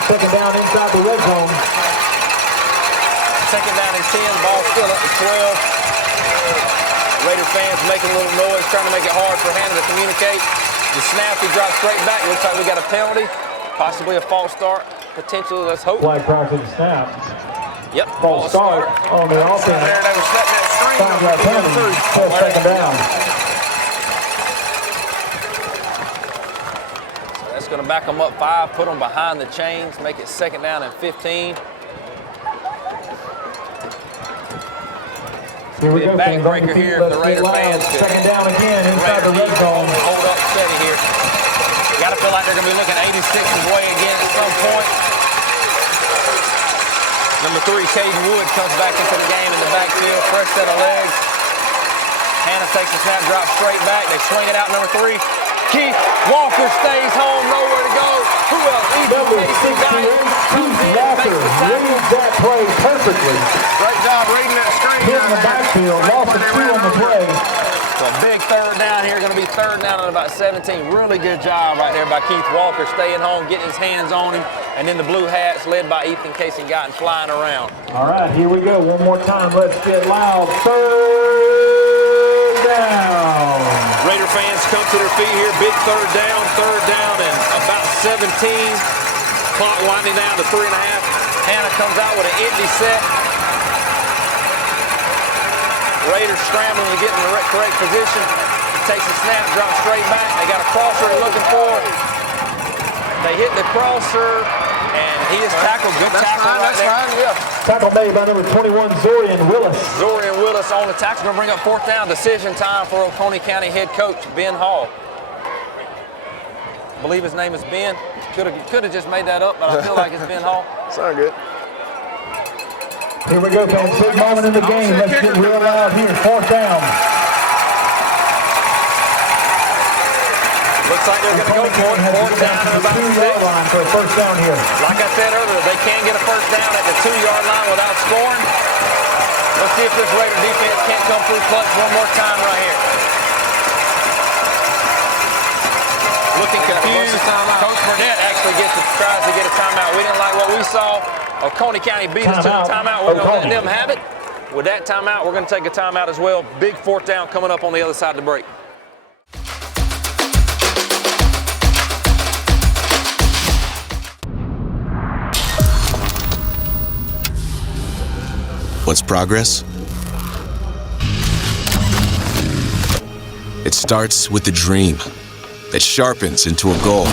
Second down inside the red zone. Second down and 10, ball still up to 12. Raider fans making a little noise, trying to make it hard for Hannah to communicate. The snap, he drops straight back. Looks like we got a penalty, possibly a false start. Potentially, let's hope. Flag prior to the snap. Yep. False start on the offense. There, they were setting that screen up Sounds like penalty. Second down. So that's going to back them up 5, put them behind the chains, make it 2nd down and 15. Here we go, Backbreaker here if the Raider fans could. 2nd down again inside the red zone. Hold up steady here. Got to feel like they're going to be looking 86's way again at some point. Number 3, Caden Wood comes back into the game in the backfield. Fresh set of legs. Hannah takes the snap, drops straight back. They swing it out, number 3. Keith Walker stays home, nowhere to go. Who else? Number 68, Keith Walker reads that play perfectly. Great job reading that screen. Hit in the backfield, loss of 2 on the play. So a big 3rd down here, going to be 3rd down at about 17. Really good job right there by Keith Walker, staying home, getting his hands on him. And then the Blue Hats, led by Ethan Casey-Gotton, flying around. All right, here we go. One more time. Let's get loud. 3rd down. Raider fans come to their feet here. Big 3rd down and about 17. Clock winding down to 3.5. Hannah comes out with an empty set. Raiders scrambling to get in the correct position. Takes the snap, drops straight back. They got a crosser they're looking for. They hit the crosser, and he is tackled. Good tackle right there. Yeah. Tackle made by number 21, Zorian Willis. Zorian Willis on the tackle. Going to bring up 4th down. Decision time for Oconee County head coach Ben Hall. I believe his name is Ben. Could have just made that up, but I feel like it's Ben Hall. Sound good. Here we go, fans. Big moment in the game. Let's get real loud here. 4th down. Looks like they're going to go for it. 4th down at about 6. Line for a 1st down here. Like I said earlier, they can get a 1st down at the 2-yard line without scoring. Let's see if this Raider defense can't come through clutch one more time right here. Looking confused. Coach Burnett actually tries to get a timeout. We didn't like what we saw. Oconee County beat us to the timeout. We're going to let them have it. With that timeout, we're going to take a timeout as well. Big 4th down coming up on the other side of the break. What's progress? It starts with a dream that sharpens into a goal.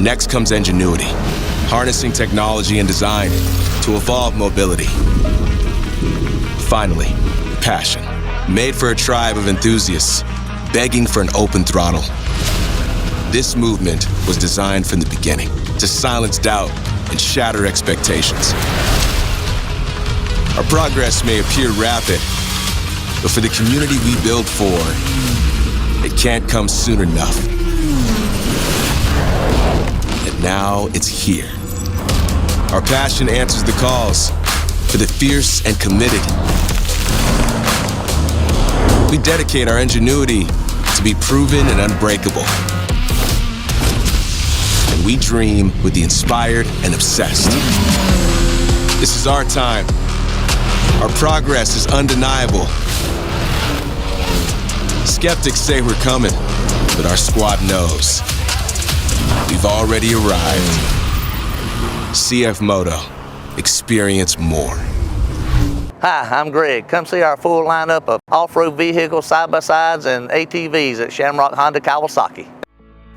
Next comes ingenuity, harnessing technology and design to evolve mobility. Finally, passion, made for a tribe of enthusiasts, begging for an open throttle. This movement was designed from the beginning to silence doubt and shatter expectations. Our progress may appear rapid, but for the community we build for, it can't come soon enough. And now it's here. Our passion answers the calls for the fierce and committed. We dedicate our ingenuity to be proven and unbreakable. And we dream with the inspired and obsessed. This is our time. Our progress is undeniable. Skeptics say we're coming, but our squad knows. We've already arrived. CF Moto. Experience more. Hi, I'm Greg. Come see our full lineup of off-road vehicles, side-by-sides, and ATVs at Shamrock Honda Kawasaki.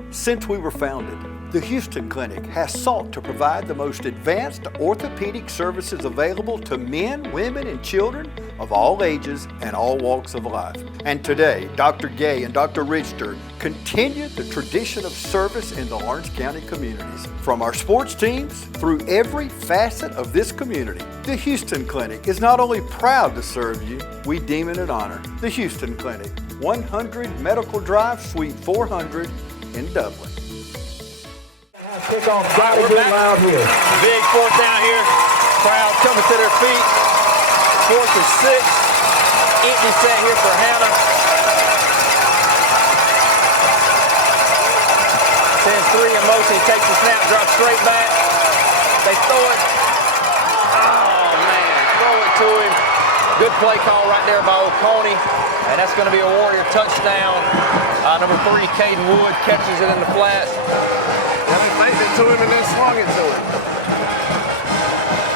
Since we were founded, the Houston Clinic has sought to provide the most advanced orthopedic services available to men, women, and children of all ages and all walks of life. And today, Dr. Gay and Dr. Richter continue the tradition of service in the Lawrence County communities. From our sports teams through every facet of this community, the Houston Clinic is not only proud to serve you, we deem it an honor. The Houston Clinic, 100 Medical Drive, Suite 400 in Dublin. Kickoff got to get loud here. Big 4th down here. Crowd coming to their feet. 4th and 6. Empty set here for Hannah. Sends 3 in motion. Takes the snap, drops straight back. They throw it. Oh, man. Throw it to him. Good play call right there by Oconee. And that's going to be a Warrior touchdown. Number 3, Caden Wood catches it in the flats. They faked it to him and then swung it to him.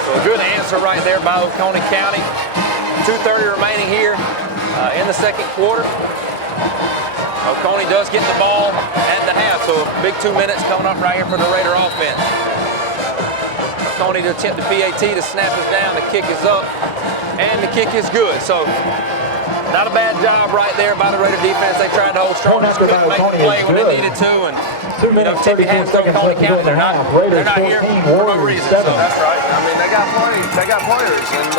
So a good answer right there by Oconee County. 2:30 remaining here in the second quarter. Oconee does get the ball at the half, so a big 2 minutes coming up right here for the Raider offense. Oconee to attempt the PAT, the snap is down, the kick is up, and the kick is good. So not a bad job right there by the Raider defense. They tried to hold strong, just couldn't make the play when they needed to, and tip your hands to Oconee County. They're not here for no reason. So that's right. I mean, they got players, and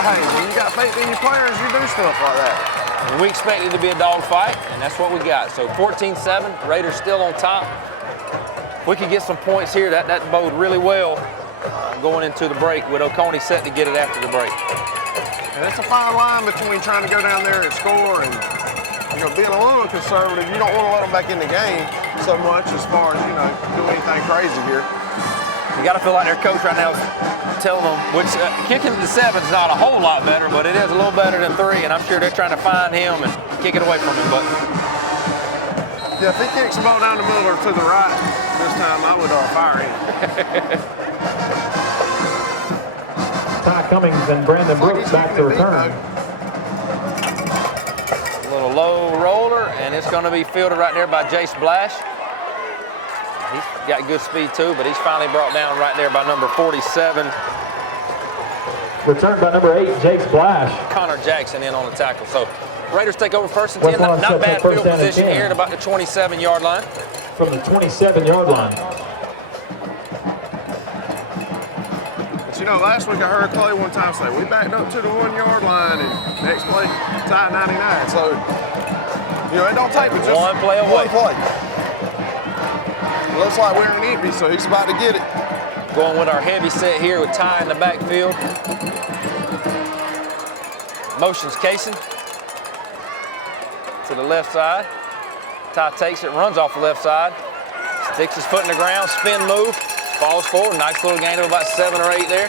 hey, when you got faith in your players, you do stuff like that. And we expected it to be a dogfight, and that's what we got. So 14-7, Raiders still on top. If we could get some points here, that bode really well going into the break with Oconee set to get it after the break. And it's a fine line between trying to go down there and score and being a little conservative. You don't want to let them back in the game so much as far as, do anything crazy here. You got to feel like their coach right now is telling them, which kicking to 7 is not a whole lot better, but it is a little better than 3, and I'm sure they're trying to find him and kick it away from him. But yeah, if he kicks the ball down the middle or to the right this time, I would fire him. Ty Cummings and Brandon Brooks back to return. A little low roller, and it's going to be fielded right there by Jace Blash. He's got good speed too, but he's finally brought down right there by number 47. Returned by number 8, Jake Splash. Connor Jackson in on the tackle. So Raiders take over 1st and 10. Not bad field position here at about the 27-yard line. From the 27-yard line. But last week I heard Clay one time say, we backed up to the 1-yard line, and next play, tied 99. So, it don't take but just one play away. One play. It looks like we're in empty, so he's about to get it. Going with our heavy set here with Ty in the backfield. Motions Kaysen to the left side. Ty takes it, runs off the left side. Sticks his foot in the ground, spin move, falls forward. Nice little gain of about 7 or 8 there.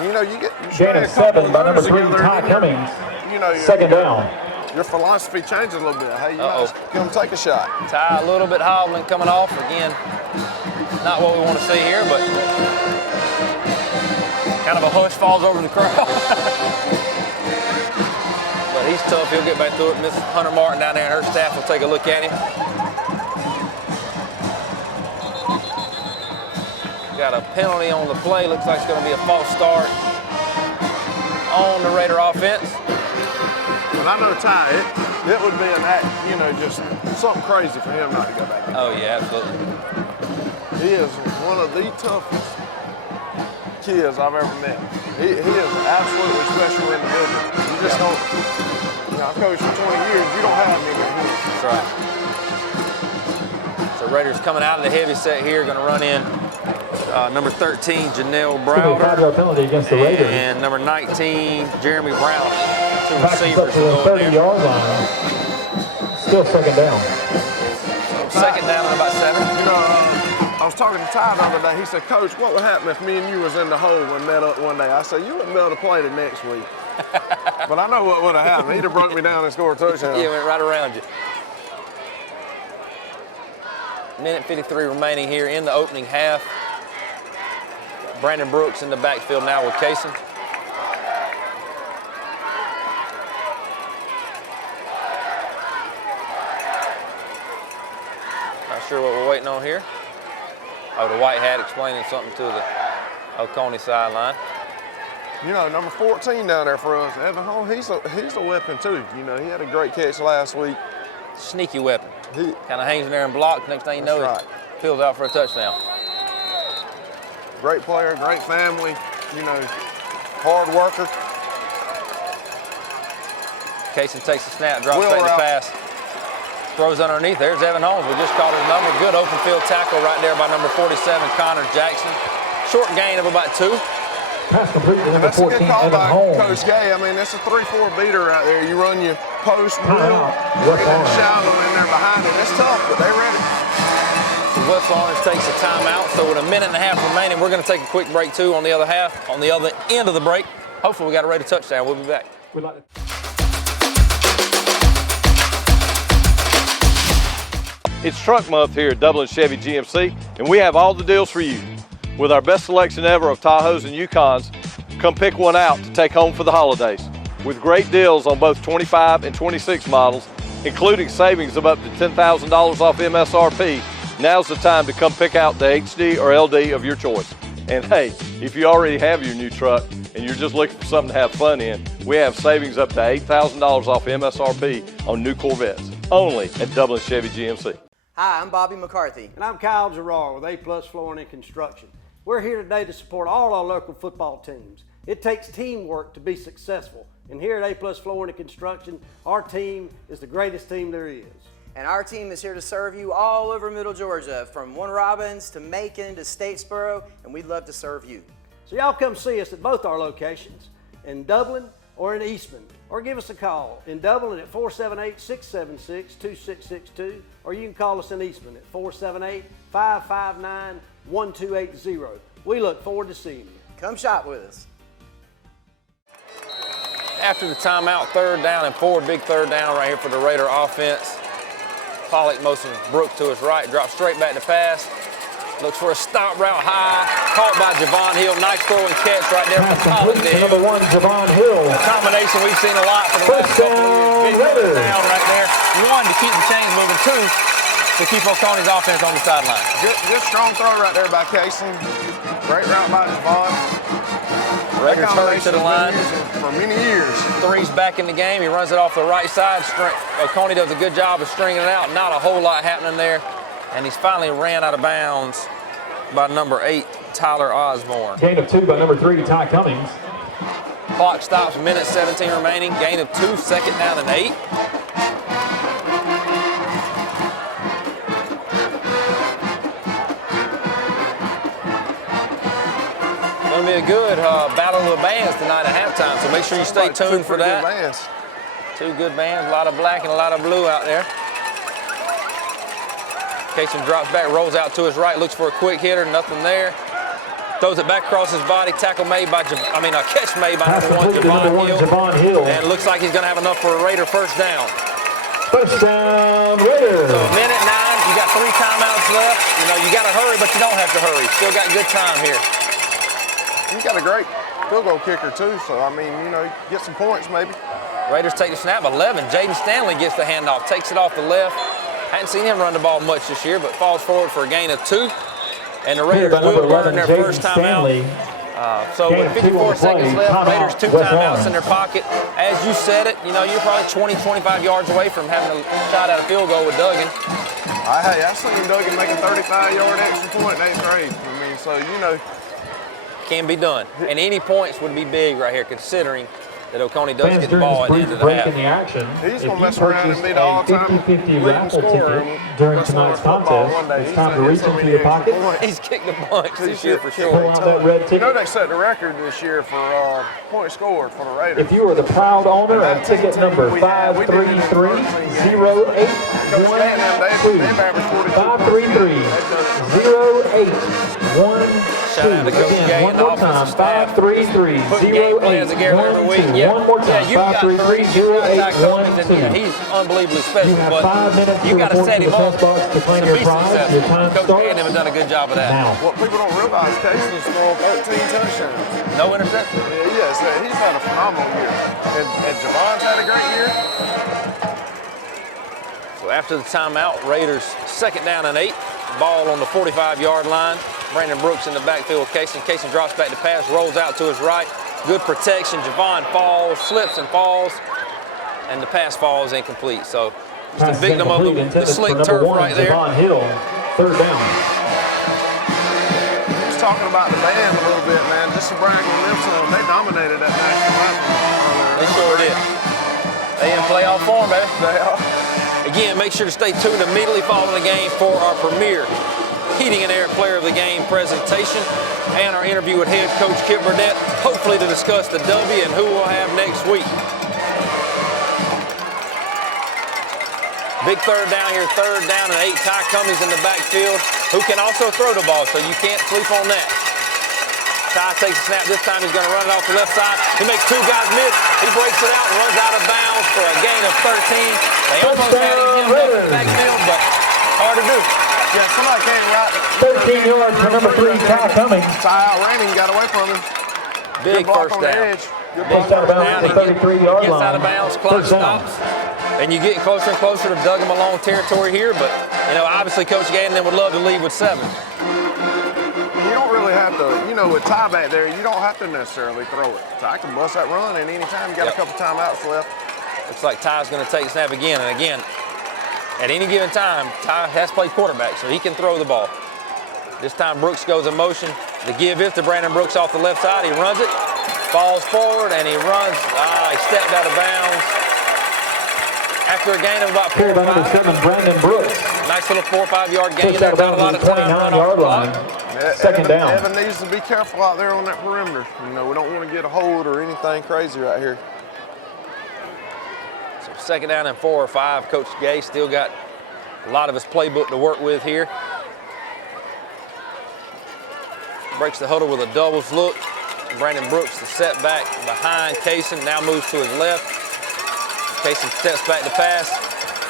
You gain of 7 by number 3, Ty Cummings. Second down. Your philosophy changes a little bit. Hey, you might come take a shot. Ty a little bit hobbling coming off. Again, not what we want to see here, but kind of a hush falls over the crowd. But he's tough. He'll get back through it. Miss Hunter Martin down there and her staff will take a look at him. Got a penalty on the play. Looks like it's going to be a false start on the Raider offense. Well, I know Ty, it would be an act, just something crazy for him not to go back in. Oh, yeah, absolutely. He is one of the toughest kids I've ever met. He is an absolutely special individual. You just don't, I've coached for 20 years, you don't have many of them. That's right. So Raiders coming out of the heavy set here, going to run in number 13, Janelle Brown. 5-yard penalty against the Raiders. And number 19, Jeremy Brown. Two receivers up to the 30-yard line. Still second down. Second down and about 7. I was talking to Ty the other day. He said, Coach, what would happen if me and you was in the hole and met up one day? I said, you wouldn't be able to play the next week. But I know what would have happened. He'd have broke me down and scored a touchdown. Yeah, went right around you. Minute 53 remaining here in the opening half. Brandon Brooks in the backfield now with Kaysen. Not sure what we're waiting on here. Oh, the white hat explaining something to the Oconee sideline. Number 14 down there for us, Evan Holmes, he's a weapon too. He had a great catch last week. Sneaky weapon. Kind of hangs in there and blocks. Next thing you know, he peels out for a touchdown. Great player, great family, hard worker. Kaysen takes the snap, drops back the pass. Throws underneath. There's Evan Holmes. We just caught his number. Good open field tackle right there by number 47, Connor Jackson. Short gain of about 2. Pass complete to number 14, That's a good call Evan by Holmes. Coach Gay. That's a 3-4 beater right there. You run your post real shallow in there behind it. That's tough, but they ready. So West Orange takes a timeout. So with a minute and a half remaining, we're going to take a quick break too on the other half, on the other end of the break. Hopefully we got a Raider touchdown. We'll be back. It's Truck Month here at Dublin Chevy GMC, and we have all the deals for you. With our best selection ever of Tahoes and Yukons, come pick one out to take home for the holidays. with great deals on both 25 and 26 models, including savings of up to $10,000 off MSRP. Now's the time to come pick out the HD or LD of your choice. And hey, if you already have your new truck and you're just looking for something to have fun in, we have savings up to $8,000 off MSRP on new Corvettes, only at Dublin Chevy GMC. Hi, I'm Bobby McCarthy. And I'm Kyle Gerard with A+ Flooring and Construction. We're here today to support all our local football teams. It takes teamwork to be successful. And here at A+ Flooring and Construction, our team is the greatest team there is. And our team is here to serve you all over Middle Georgia, from Warner Robins to Macon to Statesboro, and we'd love to serve you. So y'all come see us at both our locations, in Dublin or in Eastman, or give us a call. In Dublin at 478-676-2662, or you can call us in Eastman at 478-559-1280. We look forward to seeing you. Come shop with us. After the timeout, 3rd down and 4, big 3rd down right here for the Raider offense. Pollock motions Brooks to his right, drops straight back to pass. Looks for a stop route high, caught by Javon Hill. Nice throw and catch right there from Pollock. Number 1, Javon Hill. A combination we've seen a lot for the last couple of years. Big down right there. 1, to keep the chains moving. 2, to keep Oconee's offense on the sideline. Good strong throw right there by Casey. Great route by Javon. Raiders hurry to the line. For many years. 3's back in the game. He runs it off the right side. Oconee does a good job of stringing it out. Not a whole lot happening there. And he's finally ran out of bounds by number 8, Tyler Osborne. Gain of 2 by number 3, Ty Cummings. Clock stops, minute 17 remaining. Gain of 2, 2nd down and 8. Going to be a good battle of the bands tonight at halftime, so make sure you stay tuned for that. Two good bands, a lot of black and a lot of blue out there. Casey drops back, rolls out to his right, looks for a quick hitter, nothing there. Throws it back across his body, catch made by number 1, Javon Hill. And it looks like he's going to have enough for a Raider first down. First down, Raiders. So minute 9, you got 3 timeouts left. You know, you got to hurry, but you don't have to hurry. Still got good time here. He's got a great field goal kicker too, so I mean, you know, get some points maybe. Raiders take the snap, 11. Jaden Stanley gets the handoff, takes it off the left. Hadn't seen him run the ball much this year, but falls forward for a gain of 2. And the Raiders will burn their first timeout. So with 54 seconds left, Raiders 2 timeouts in their pocket. As you said it, you know, you're probably 20, 25 yards away from having a shot at a field goal with Duggan. Hey, I've seen Duggan make a 35-yard extra point in 8th grade. I mean, so, you know. Can be done. And any points would be big right here, considering that Oconee does get the ball at the end of the half. He's going to mess around and be the all-time leading scorer during tonight's contest. It's time to reach into your pocket. He's kicked a bunch this year for sure. You know they set the record this year for points scored for the Raiders. If you are the proud owner of ticket number 533-0812, 533-0812. Again, one more time, 533-0812. One more time, 533-0812. He's unbelievably special, but 5 minutes you got to set him up to claim your prize. Your time Coach starts Gandon has done a good job of that. now. What people don't realize, Casey's scored 13 touchdowns. No interception? Yes, he's had a phenomenal year. And Javon's had a great year. So after the timeout, Raiders 2nd down and 8. Ball on the 45-yard line. Brandon Brooks in the backfield with Casey. Casey drops back to pass, rolls out to his right. Good protection. Javon falls, slips and falls, and the pass falls incomplete. So just a victim of the slick turf right there. Javon Hill, 3rd down. Just talking about the band a little bit, man. Just to brag on them, so they dominated that national anthem. They sure did. They in playoff form, baby. They are. Again, make sure to stay tuned immediately following the game for our premier Heating and Air Player of the Game presentation and our interview with head coach Kip Burdett, hopefully to discuss the W and who we'll have next week. Big 3rd down here, 3rd down and 8. Ty Cummings in the backfield, who can also throw the ball, so you can't sleep on that. Ty takes a snap. This time he's going to run it off the left side. He makes 2 guys miss. He breaks it out and runs out of bounds for a gain of 13. They almost had him up in the backfield, but hard to do. Yeah, somebody came right. 13 yards for number 3, Ty Cummings. Ty outran him, got away from him. Big Good block first on the down. edge. Takes out of bounds at the 33-yard gets out of line. bounds, clock First down. stops. And you get closer and closer to Doug and Malone territory here, but, obviously Coach Gay and them would love to lead with 7. You don't really have to, with Ty back there, you don't have to necessarily throw it. Ty can bust that run, and anytime you got a couple timeouts left. Looks like Ty's going to take the snap again. And again, at any given time, Ty has played quarterback, so he can throw the ball. This time Brooks goes in motion. The give is to Brandon Brooks off the left side. He runs it, falls forward, and he runs. He stepped out of bounds. After a gain of about 4 or 5. Number 7, Brandon Brooks. Nice little 4 or 5 yard gain. Takes out of bounds at the 29-yard line. Second down. Evan needs to be careful out there on that perimeter. We don't want to get a hold or anything crazy right here. So second down and 4 or 5. Coach Gay still got a lot of his playbook to work with here. Breaks the huddle with a doubles look. Brandon Brooks, the setback behind Kaysen, now moves to his left. Kaysen steps back to pass,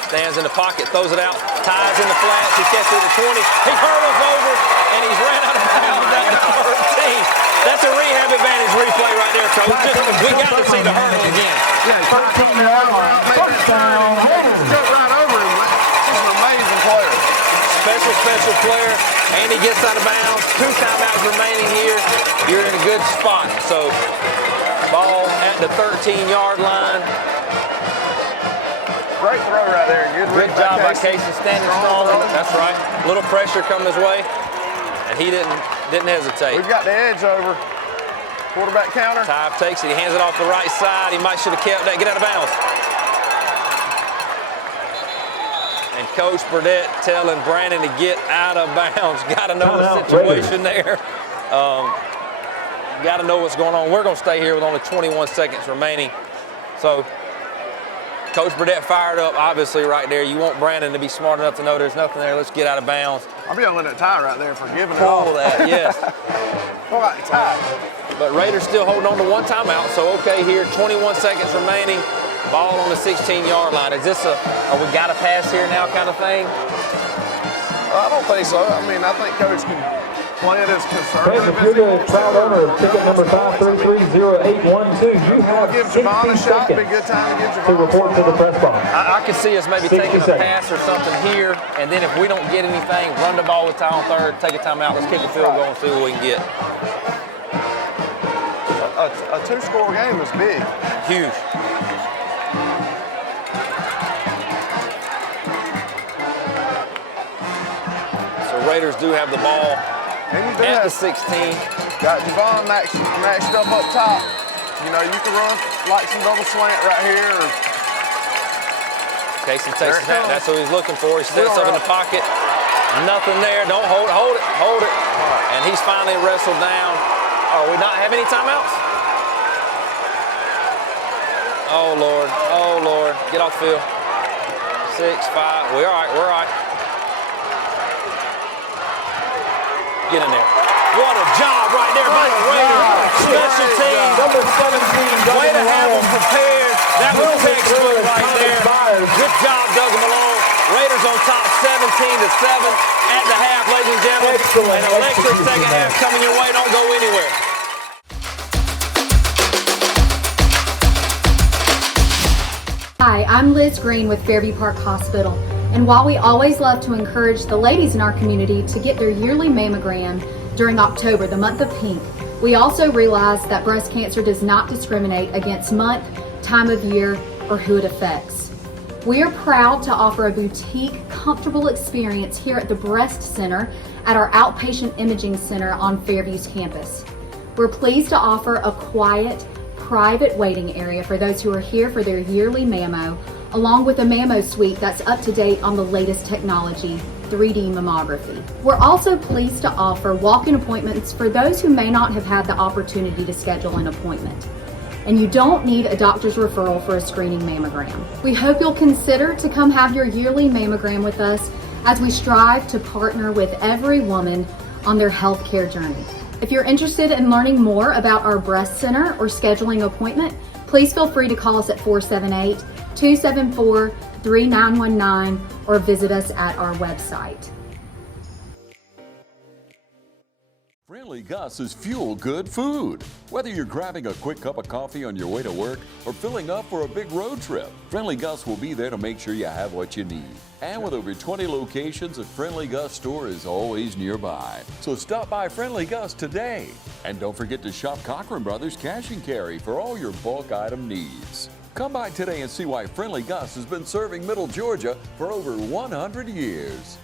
stands in the pocket, throws it out, ties in the flats, he catches it at 20, he hurdles over, and he's ran out of bounds at the 13. That's a rehab advantage replay right there, Coach. We got to see the hurdle again. Yeah, 13-yard line, touchdown. Cut right over him. This is an amazing player. Special player, and he gets out of bounds. 2 timeouts remaining here. You're in a good spot. So, ball at the 13-yard line. Great throw right there. Good job by Kaysen, standing strong. That's right. A little pressure come his way, and he didn't hesitate. We've got the edge over. Quarterback counter. Ty takes it. He hands it off the right side. He should have kept that. Get out of bounds. And Coach Burdett telling Brandon to get out of bounds. Got to know the situation there. Got to know what's going on. We're going to stay here with only 21 seconds remaining. So Coach Burdett fired up, obviously, right there. You want Brandon to be smart enough to know there's nothing there. Let's get out of bounds. I'm yelling at Ty right there for giving it all. Pull that, yes. Pull out Ty. But Raiders still holding on to 1 timeout. So, okay, here, 21 seconds remaining. Ball on the 16-yard line. Is this we got to pass here now kind of thing? I don't think so. I think Coach can play it as conservative as he wants. Proud owner of ticket number 5330812. You have 60 seconds be a good time to give to report to the press box. I could see us maybe taking a pass or something here, and then if we don't get anything, run the ball with Ty on third, take a timeout, let's kick a field goal and see what we can get. A 2-score game is big. Huge. Raiders do have the ball at the 16. Got Devon matched up top. You can run like some double slant right here. Kaysen takes the snap. That's what he's looking for. He steps up in the pocket. Nothing there. Don't hold it. And he's finally wrestled down. Oh, we not have any timeouts? Oh, Lord. Get off the field. 6-5. We're all right. Get in there. What a job right there by the Raiders. Special team. Number 17. Way to have them prepared. That was textbook right there. Good job, Doug Malone. Raiders on top 17-7 at the half, ladies and gentlemen. Excellent. An electric second half coming your way. Don't go anywhere. Hi, I'm Liz Green with Fairview Park Hospital. And while we always love to encourage the ladies in our community to get their yearly mammogram during October, the month of pink, we also realize that breast cancer does not discriminate against month, time of year, or who it affects. We are proud to offer a boutique, comfortable experience here at the Breast Center at our outpatient imaging center on Fairview's campus. We're pleased to offer a quiet, private waiting area for those who are here for their yearly mammo, along with a mammo suite that's up to date on the latest technology, 3D mammography. We're also pleased to offer walk-in appointments for those who may not have had the opportunity to schedule an appointment. And you don't need a doctor's referral for a screening mammogram. We hope you'll consider to come have your yearly mammogram with us as we strive to partner with every woman on their healthcare journey. If you're interested in learning more about our breast center or scheduling an appointment, please feel free to call us at 478-274-3919 or visit us at our website. Friendly Friendly Gus is fuel good food. Whether you're grabbing a quick cup of coffee on your way to work or filling up for a big road trip, Friendly Gus will be there to make sure you have what you need. And with over 20 locations, a Friendly Gus store is always nearby. So stop by Friendly Gus today. And don't forget to shop Cochran Brothers Cash and Carry for all your bulk item needs. Come by today and see why Friendly Gus has been serving Middle Georgia for over 100 years.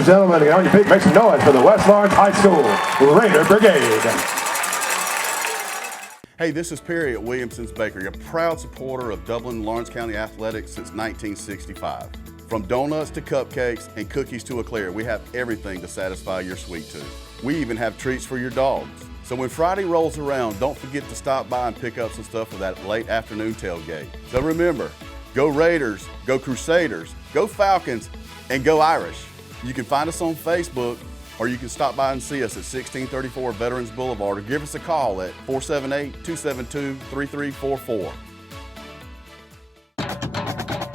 and gentlemen, on your feet, make some noise for the West Lawrence High School Raider Brigade. Hey, this is Perry at Williamson's Bakery, a proud supporter of Dublin and Lawrence County athletics since 1965. From donuts to cupcakes and cookies to eclair, we have everything to satisfy your sweet tooth. We even have treats for your dogs. So when Friday rolls around, don't forget to stop by and pick up some stuff for that late afternoon tailgate. So remember, go Raiders, go Crusaders, go Falcons, and go Irish. You can find us on Facebook, or you can stop by and see us at 1634 Veterans Boulevard, or give us a call at 478-272-3344.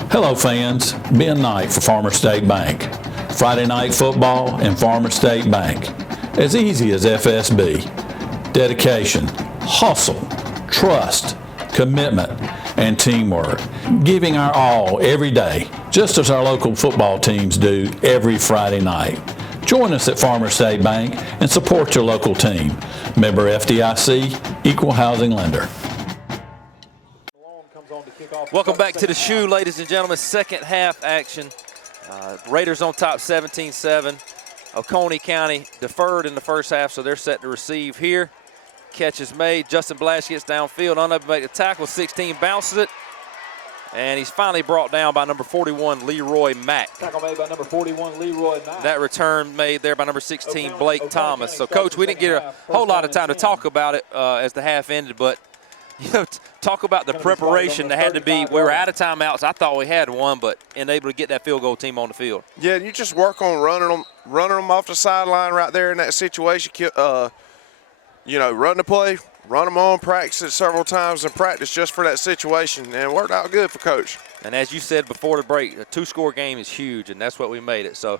Hello fans, Ben Knight for Farmer State Bank. Friday night football and Farmer State Bank. As easy as FSB. Dedication, hustle, trust, commitment, and teamwork. Giving our all every day, just as our local football teams do every Friday night. Join us at Farmer State Bank and support your local team. Member FDIC, Equal Housing Lender. Welcome back to the shoe, ladies and gentlemen. Second half action. Raiders on top 17-7. Oconee County deferred in the first half, so they're set to receive here. Catch is made. Justin Blash gets downfield, unable to make the tackle. 16 bounces it. And he's finally brought down by number 41, Leroy Mack. Tackle made by number 41, Leroy Mack. That return made there by number 16, Blake Thomas. So, Coach, we didn't get a whole lot of time to talk about it as the half ended, but you know, talk about the preparation that had to be. We were out of timeouts. I thought we had one, but able to get that field goal team on the field. Yeah, you just work on running them off the sideline right there in that situation. You know, run the play, run them on, practice it several times in practice just for that situation, and it worked out good for Coach. And as you said before the break, a two-score game is huge, and that's what we made it. So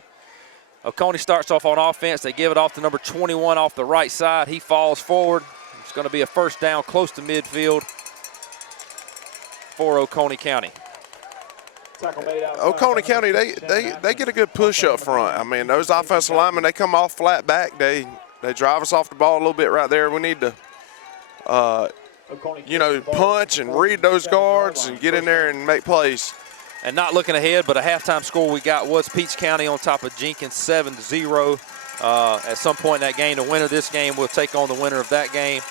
Oconee starts off on offense. They give it off to number 21 off the right side. He falls forward. It's going to be a first down close to midfield for Oconee County. Oconee County, they get a good push up front. I mean, those offensive linemen, they come off flat back. They drive us off the ball a little bit right there. We need to, you know, punch and read those guards and get in there and make plays. And not looking ahead, but a halftime score we got was Peach County on top of Jenkins 7-0. At some point in that game, the winner of this game will take on the winner of that game.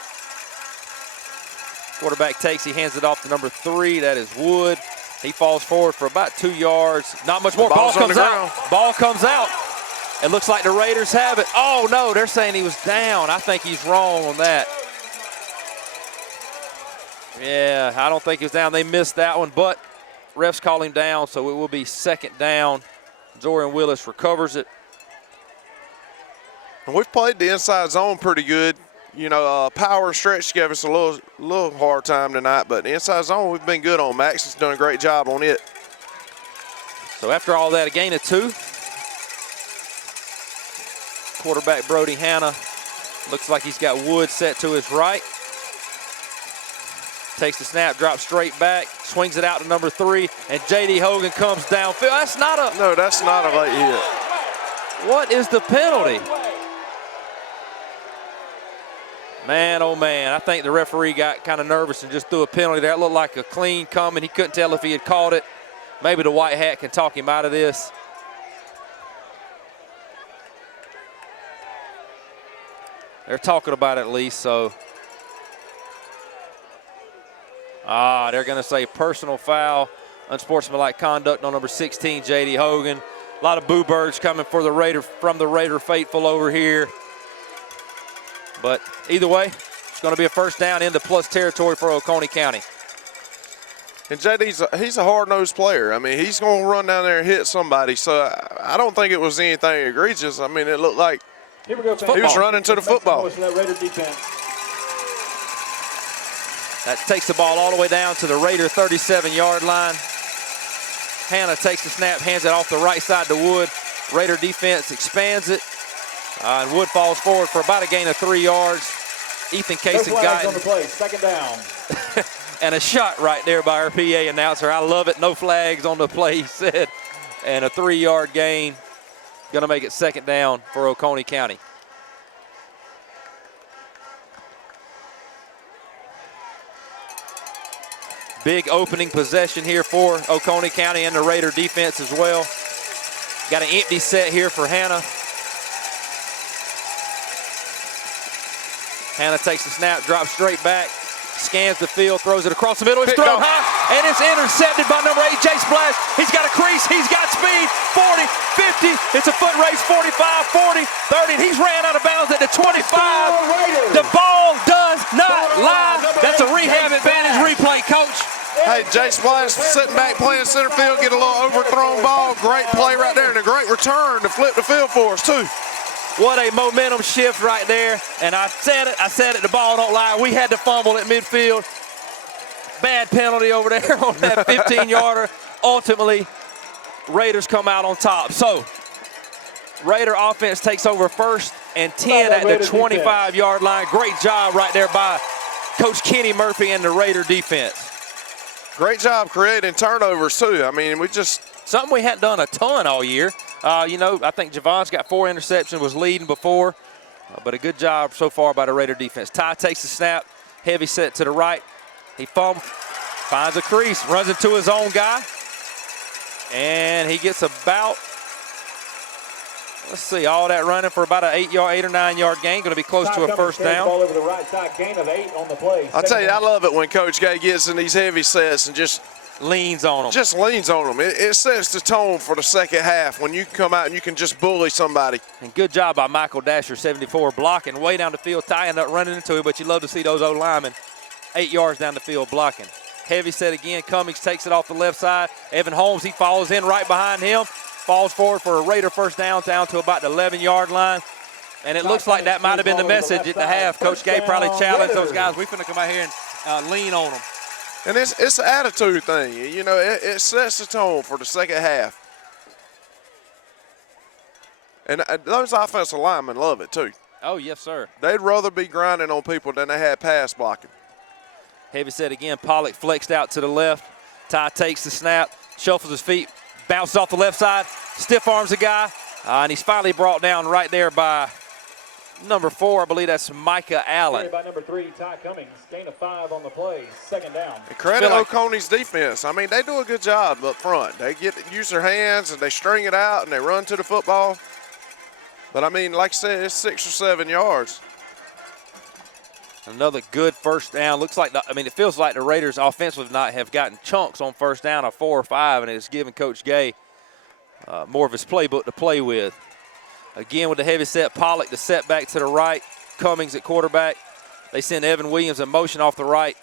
Quarterback takes, he hands it off to number 3, that is Wood. He falls forward for about 2 yards. Not much more. Ball comes out. Ball comes out. It looks like the Raiders have it. Oh, no, they're saying he was down. I think he's wrong on that. Yeah, I don't think he was down. They missed that one, but refs call him down, so it will be second down. Zorian Willis recovers it. And we've played the inside zone pretty good. You know, power stretch gave us a little hard time tonight, but the inside zone we've been good on. Max has done a great job on it. So after all that, a gain of 2. Quarterback Brody Hanna looks like he's got Wood set to his right. Takes the snap, drops straight back, swings it out to number 3, and J.D. Hogan comes downfield. That's not a... No, that's not a late hit. What is the penalty? Man, oh man, I think the referee got kind of nervous and just threw a penalty there. It looked like a clean coming. He couldn't tell if he had caught it. Maybe the white hat can talk him out of this. They're talking about it at least, so. They're going to say personal foul, unsportsmanlike conduct on number 16, J.D. Hogan. A lot of boo birds coming for the Raider, from the Raider faithful over here. But either way, it's going to be a first down into plus territory for Oconee County. And he's a hard-nosed player. I mean, he's going to run down there and hit somebody. So I don't think it was anything egregious. I mean, it looked like Here we go, he was running to the football. That takes the ball all the way down to the Raider 37-yard line. Hanna takes the snap, hands it off the right side to Wood. Raider defense expands it. And Wood falls forward for about a gain of 3 yards. Ethan Case and Guyton. On the play, second down. And a shot right there by our PA announcer. I love it. No flags on the play, he said. And a 3-yard gain. Going to make it second down for Oconee County. Big opening possession here for Oconee County and the Raider defense as well. Got an empty set here for Hannah. Hannah takes the snap, drops straight back, scans the field, throws it across the middle. It's thrown high, and it's intercepted by number 8, Jay Splash. He's got a crease, he's got speed, 40, 50. It's a foot race, 45, 40, 30, and he's ran out of bounds at the 25. The ball does not lie. That's a rehab advantage replay, Coach. Hey, Jay Splash sitting back playing center field, get a little overthrown ball. Great play right there, and a great return to flip the field for us, too. What a momentum shift right there. And I said it, the ball don't lie. We had to fumble at midfield. Bad penalty over there on that 15-yarder. Ultimately, Raiders come out on top. So, Raider offense takes over 1st and 10 at the 25-yard line. Great job right there by Coach Kenny Murphy and the Raider defense. Great job creating turnovers, too. I mean, something we hadn't done a ton all year. You know, I think Javon's got 4 interceptions, was leading before, but a good job so far by the Raider defense. Ty takes the snap, heavy set to the right. He fumbles, finds a crease, runs into his own guy, and he gets about, let's see, all that running for about an 8 or 9 yard gain. Going to be close to a 1st down. Ball over the right side, gain of 8 on the play. I tell you, I love it when Coach Gay gets in these heavy sets and just leans on them. Just leans on them. It sets the tone for the second half when you come out and you can just bully somebody. And good job by Michael Dasher, 74, blocking way down the field. Ty ended up running into it, but you love to see those O-linemen 8 yards down the field blocking. Heavy set again. Cummings takes it off the left side. Evan Holmes, he follows in right behind him. Falls forward for a Raider 1st down to about the 11-yard line. And it looks like that might have been the message at the half. Coach Gay probably challenged those guys. We're finna come out here and lean on them. And it's an attitude thing. You know, it sets the tone for the second half. And those offensive linemen love it, too. Oh, yes, sir. They'd rather be grinding on people than they had pass blocking. Heavy set again. Pollock flexed out to the left. Ty takes the snap, shuffles his feet, bounces off the left side, stiff arms a guy, and he's finally brought down right there by number 4, I believe that's Micah Allen. By number 3, Ty Cummings, gain of 5 on the play, 2nd down. And credit Oconee's defense. I mean, they do a good job up front. They use their hands and they string it out and they run to the football. But I mean, like I said, it's 6 or 7 yards. Another good 1st down. Looks like, it feels like the Raiders offensively have gotten chunks on 1st down of 4 or 5, and it's given Coach Gay more of his playbook to play with. Again with the heavy set, Pollock the setback to the right, Cummings at quarterback. They send Evan Williams in motion off the right,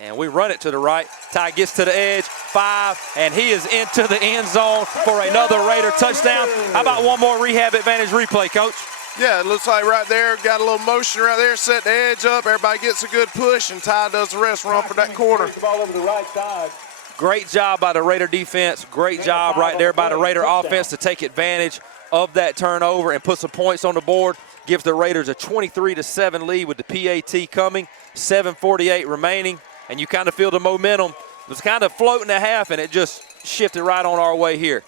and we run it to the right. Ty gets to the edge, 5, and he is into the end zone for another Raider touchdown. How about one more rehab advantage replay, Coach? Yeah, it looks like right there, got a little motion right there, set the edge up, everybody gets a good push, and Ty does the rest, run for that corner. Ball over the right side. Great job by the Raider defense. Great job right there by the Raider offense to take advantage of that turnover and put some points on the board. Gives the Raiders a 23-7 lead with the PAT coming, 7:48 remaining, and you kind of feel the momentum. It was kind of floating a half, and it just shifted right on our way here.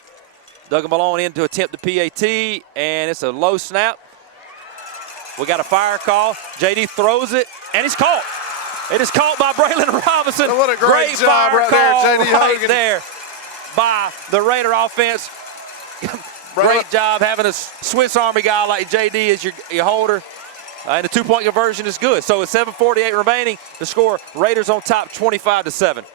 Duggan Malone in to attempt the PAT, and it's a low snap. We got a fire call. JD throws it, and it's caught. It is caught by Braylon Robinson. What a great job right there, JD Hogan. There by the Raider offense. Great job having a Swiss Army guy like JD as your holder. And the 2-point conversion is good. So it's 7:48 remaining. The score, Raiders on top, 25-7.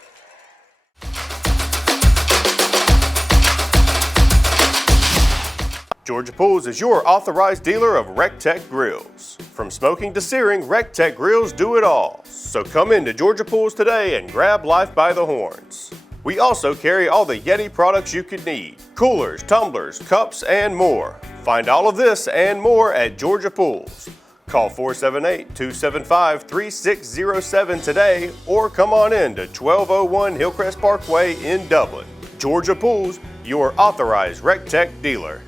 Georgia Pools is your authorized dealer of RecTech grills. From smoking to searing, RecTech grills do it all. So come into Georgia Pools today and grab life by the horns. We also carry all the Yeti products you could need: coolers, tumblers, cups, and more. Find all of this and more at Georgia Pools. Call 478-275-3607 today or come on in to 1201 Hillcrest Parkway in Dublin. Georgia Pools, your authorized RecTech dealer.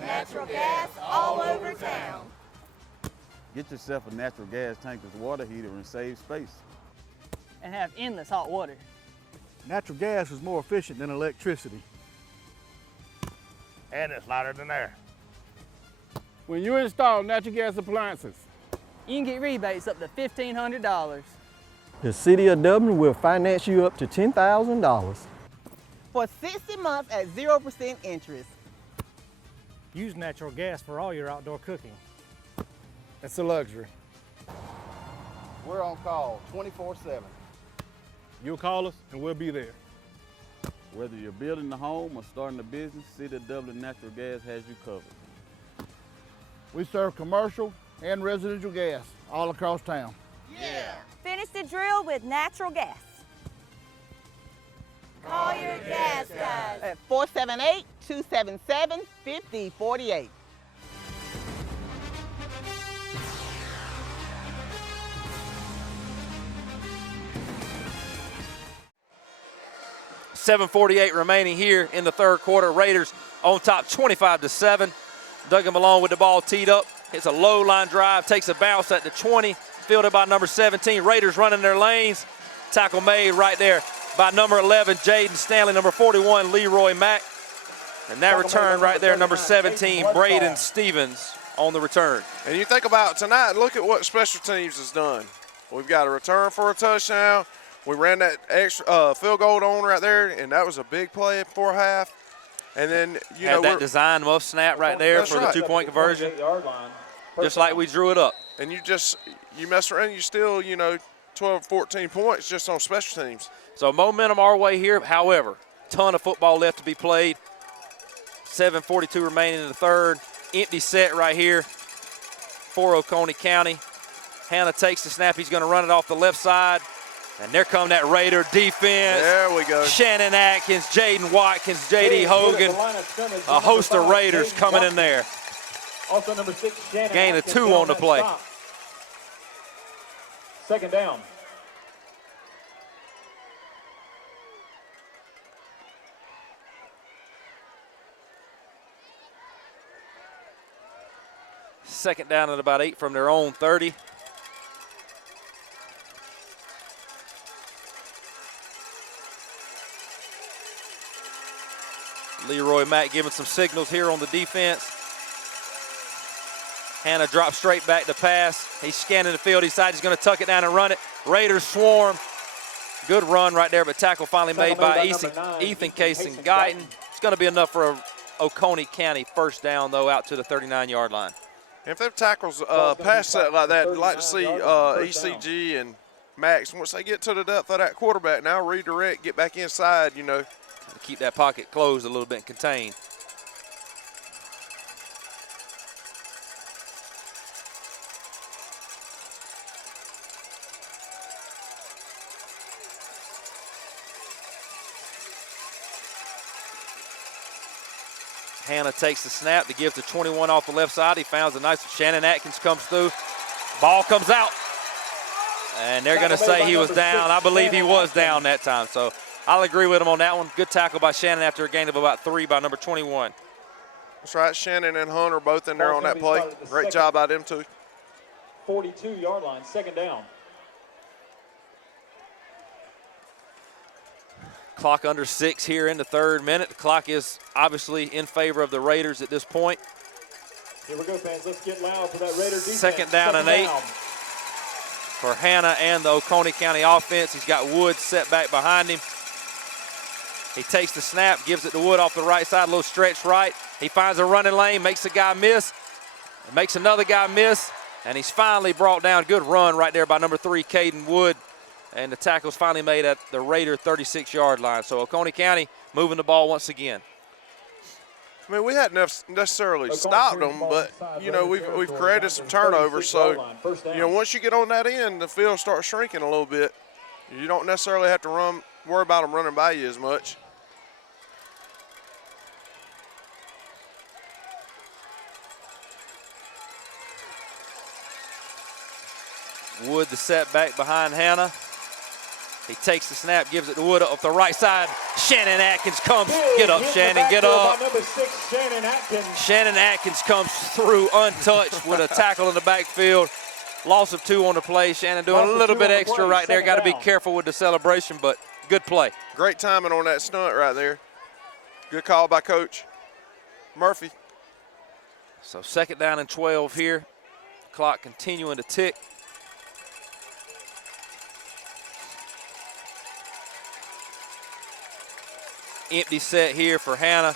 Natural gas all over town. Get yourself a natural gas tankless water heater and save space. And have endless hot water. Natural gas is more efficient than electricity. And it's lighter than air. When you install natural gas appliances, you can get rebates up to $1,500. The City of Dublin will finance you up to $10,000. For 60 months at 0% interest. Use natural gas for all your outdoor cooking. It's a luxury. We're on call 24/7. You'll call us and we'll be there. Whether you're building a home or starting a business, City of Dublin Natural Gas has you covered. We serve commercial and residential gas all across town. Yeah. Finish the drill with natural gas. Call your gas guys. At 478-277-5048. .748 remaining here in the third quarter. Raiders on top 25-7. Duggan Malone with the ball teed up. Hits a low line drive, takes a bounce at the 20, fielded by number 17. Raiders running their lanes. Tackle made right there by number 11, Jaden Stanley, number 41, Leroy Mack. And that return right there, number 17, Braden Stevens on the return. And you think about tonight, look at what special teams has done. We've got a return for a touchdown. We ran that extra field goal on right there, and that was a big play before half. And then, you know, that design muff snap right there for the 2-point conversion. Just like we drew it up. And you mess around, you still, 12, 14 points just on special teams. So momentum our way here. However, ton of football left to be played. 7:42 remaining in the third. Empty set right here for Oconee County. Hannah takes the snap. He's going to run it off the left side. And there come that Raider defense. There we go. Shannon Atkins, Jaden Watkins, J.D. Hogan. A host of Raiders coming in there. Also number 6, Shannon. Gain of 2 on the play. Second down. Second down at about 8 from their own 30. Leroy Mack giving some signals here on the defense. Hannah drops straight back to pass. He's scanning the field. He decides he's going to tuck it down and run it. Raiders swarm. Good run right there, but tackle finally made by Ethan Case and Guyton. It's going to be enough for a Oconee County first down, though, out to the 39-yard line. If their tackles pass set like that, I'd like to see ECG and Max, once they get to the depth of that quarterback, now redirect, get back inside, Keep that pocket closed a little bit and contained. Hannah takes the snap to give to 21 off the left side. He finds a nice Shannon Atkins comes through. Ball comes out. And they're going to say he was down. I believe he was down that time. So I'll agree with him on that one. Good tackle by Shannon after a gain of about 3 by number 21. That's right. Shannon and Hunter both in there on that play. Great job by them two. 42-yard line, second down. Clock under 6 here in the third minute. The clock is obviously in favor of the Raiders at this point. Here we go, fans. Let's get loud for that Raider defense. Second down and 8 for Hannah and the Oconee County offense. He's got Wood set back behind him. He takes the snap, gives it to Wood off the right side, a little stretch right. He finds a running lane, makes a guy miss, makes another guy miss, and he's finally brought down. Good run right there by number 3, Caden Wood. And the tackle's finally made at the Raider 36-yard line. So Oconee County moving the ball once again. I mean, we hadn't necessarily stopped them, but, we've created some turnovers. So, once you get on that end, the field starts shrinking a little bit. You don't necessarily have to worry about them running by you as much. Wood the setback behind Hannah. He takes the snap, gives it to Wood off the right side. Shannon Atkins comes. Get up, Shannon, get up. Number 6, Shannon Atkins. Shannon Atkins comes through untouched with a tackle in the backfield. Loss of 2 on the play. Shannon doing a little bit extra right there. Got to be careful with the celebration, but good play. Great timing on that stunt right there. Good call by Coach Murphy. So second down and 12 here. Clock continuing to tick. empty set here for Hannah.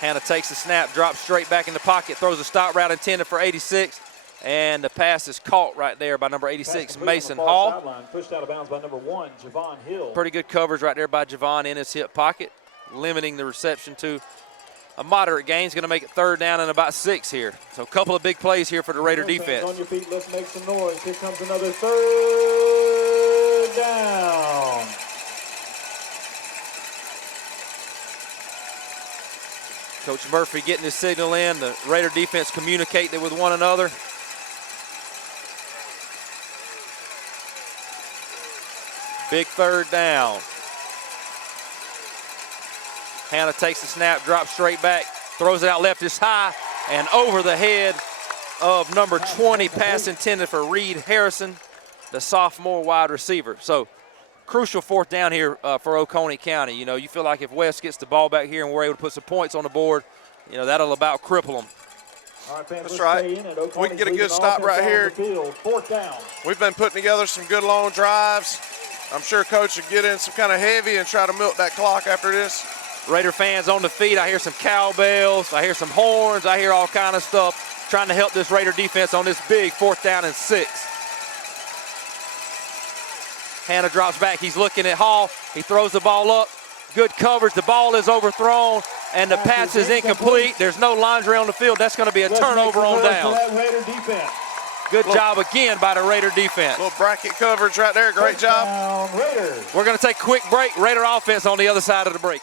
Hannah takes the snap, drops straight back in the pocket, throws a stop route intended for 86, and the pass is caught right there by number 86, Mason Hall. Sideline, pushed out of bounds by number 1, Javon Hill. Pretty good coverage right there by Javon in his hip pocket, limiting the reception to a moderate gain. Is going to make it 3rd down and about 6 here. So a couple of big plays here for the Raider defense. On your feet, let's make some noise. Here comes another 3rd down. Coach Murphy getting his signal in. The Raider defense communicating with one another. Big 3rd down. Hannah takes the snap, drops straight back, throws it out left is high, and over the head of number 20, pass intended for Reed Harrison, the sophomore wide receiver. So crucial 4th down here for Oconee County. You know, you feel like if West gets the ball back here and we're able to put some points on the board, you know, that'll about cripple them. All right, fans, that's right. If we can get a good stop right here. 4th down. We've been putting together some good long drives. I'm sure Coach will get in some kind of heavy and try to milk that clock after this. Raider fans on the feet. I hear some cowbells. I hear some horns. I hear all kind of stuff trying to help this Raider defense on this big 4th down and 6. Hannah drops back. He's looking at Hall. He throws the ball up. Good coverage. The ball is overthrown, and the pass is incomplete. There's no laundry on the field. That's going to be a turnover on down. Good job again by the Raider defense. Little bracket coverage right there. Great job. We're going to take a quick break. Raider offense on the other side of the break.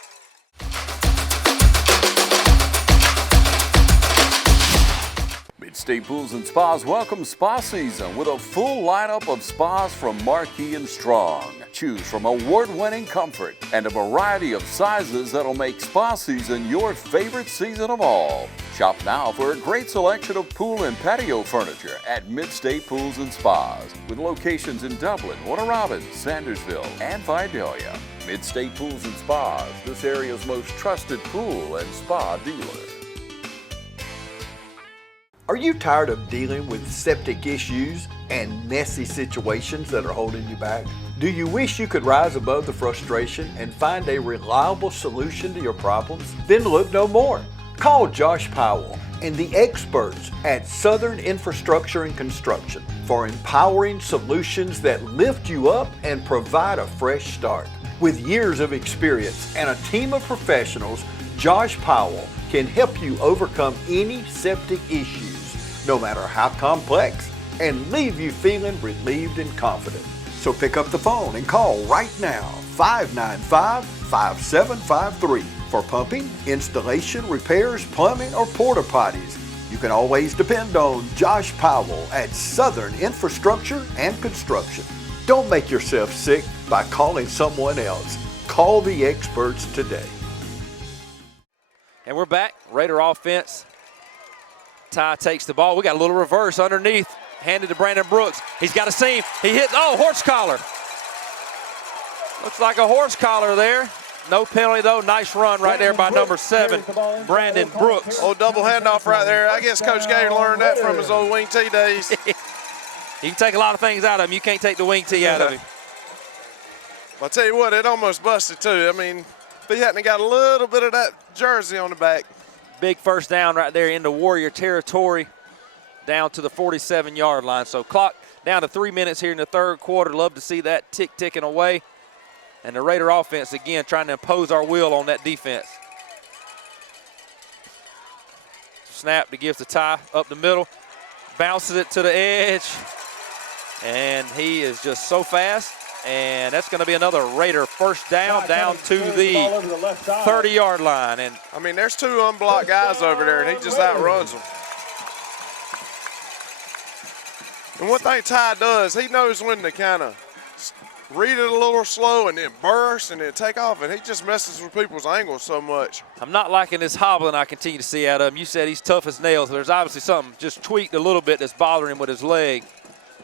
Mid-State Pools and Spas welcomes spa season with a full lineup of spas from Marquee and Strong. Choose from award-winning comfort and a variety of sizes that'll make spa season your favorite season of all. Shop now for a great selection of pool and patio furniture at Mid-State Pools and Spas with locations in Dublin, Warner Robins, Sandersville, and Vidalia. Mid-State Pools and Spas, this area's most trusted pool and spa dealer. Are you tired of dealing with septic issues and messy situations that are holding you back? Do you wish you could rise above the frustration and find a reliable solution to your problems? Then look no more. Call Josh Powell and the experts at Southern Infrastructure and Construction for empowering solutions that lift you up and provide a fresh start. With years of experience and a team of professionals, Josh Powell can help you overcome any septic issues, no matter how complex, and leave you feeling relieved and confident. So pick up the phone and call right now, 595-5753. For pumping, installation, repairs, plumbing, or porta potties, you can always depend on Josh Powell at Southern Infrastructure and Construction. Don't make yourself sick by calling someone else. Call the experts today. And we're back. Raider offense. Ty takes the ball. We got a little reverse underneath. Handed to Brandon Brooks. He's got a seam. He hit, horse collar. Looks like a horse collar there. No penalty, though. Nice run right there by number 7, Brandon Brooks. Old double handoff right there. I guess Coach Gay learned that from his old wing tee days. You can take a lot of things out of him. You can't take the wing tee out of him. I'll tell you what, it almost busted, too. I mean, if he hadn't got a little bit of that jersey on the back. Big 1st down right there into Warrior territory, down to the 47-yard line. So clock down to 3 minutes here in the 3rd quarter. Love to see that ticking away. And the Raider offense, again, trying to impose our will on that defense. Snap to give to Ty up the middle. Bounces it to the edge. And he is just so fast. And that's going to be another Raider 1st down to the 30-yard line. And I mean, there's 2 unblocked guys over there, and he just outruns them. And one thing Ty does, he knows when to kind of read it a little slow and then burst and then take off, and he just messes with people's angles so much. I'm not liking this hobbling I continue to see out of him. You said he's tough as nails. There's obviously something just tweaked a little bit that's bothering him with his leg.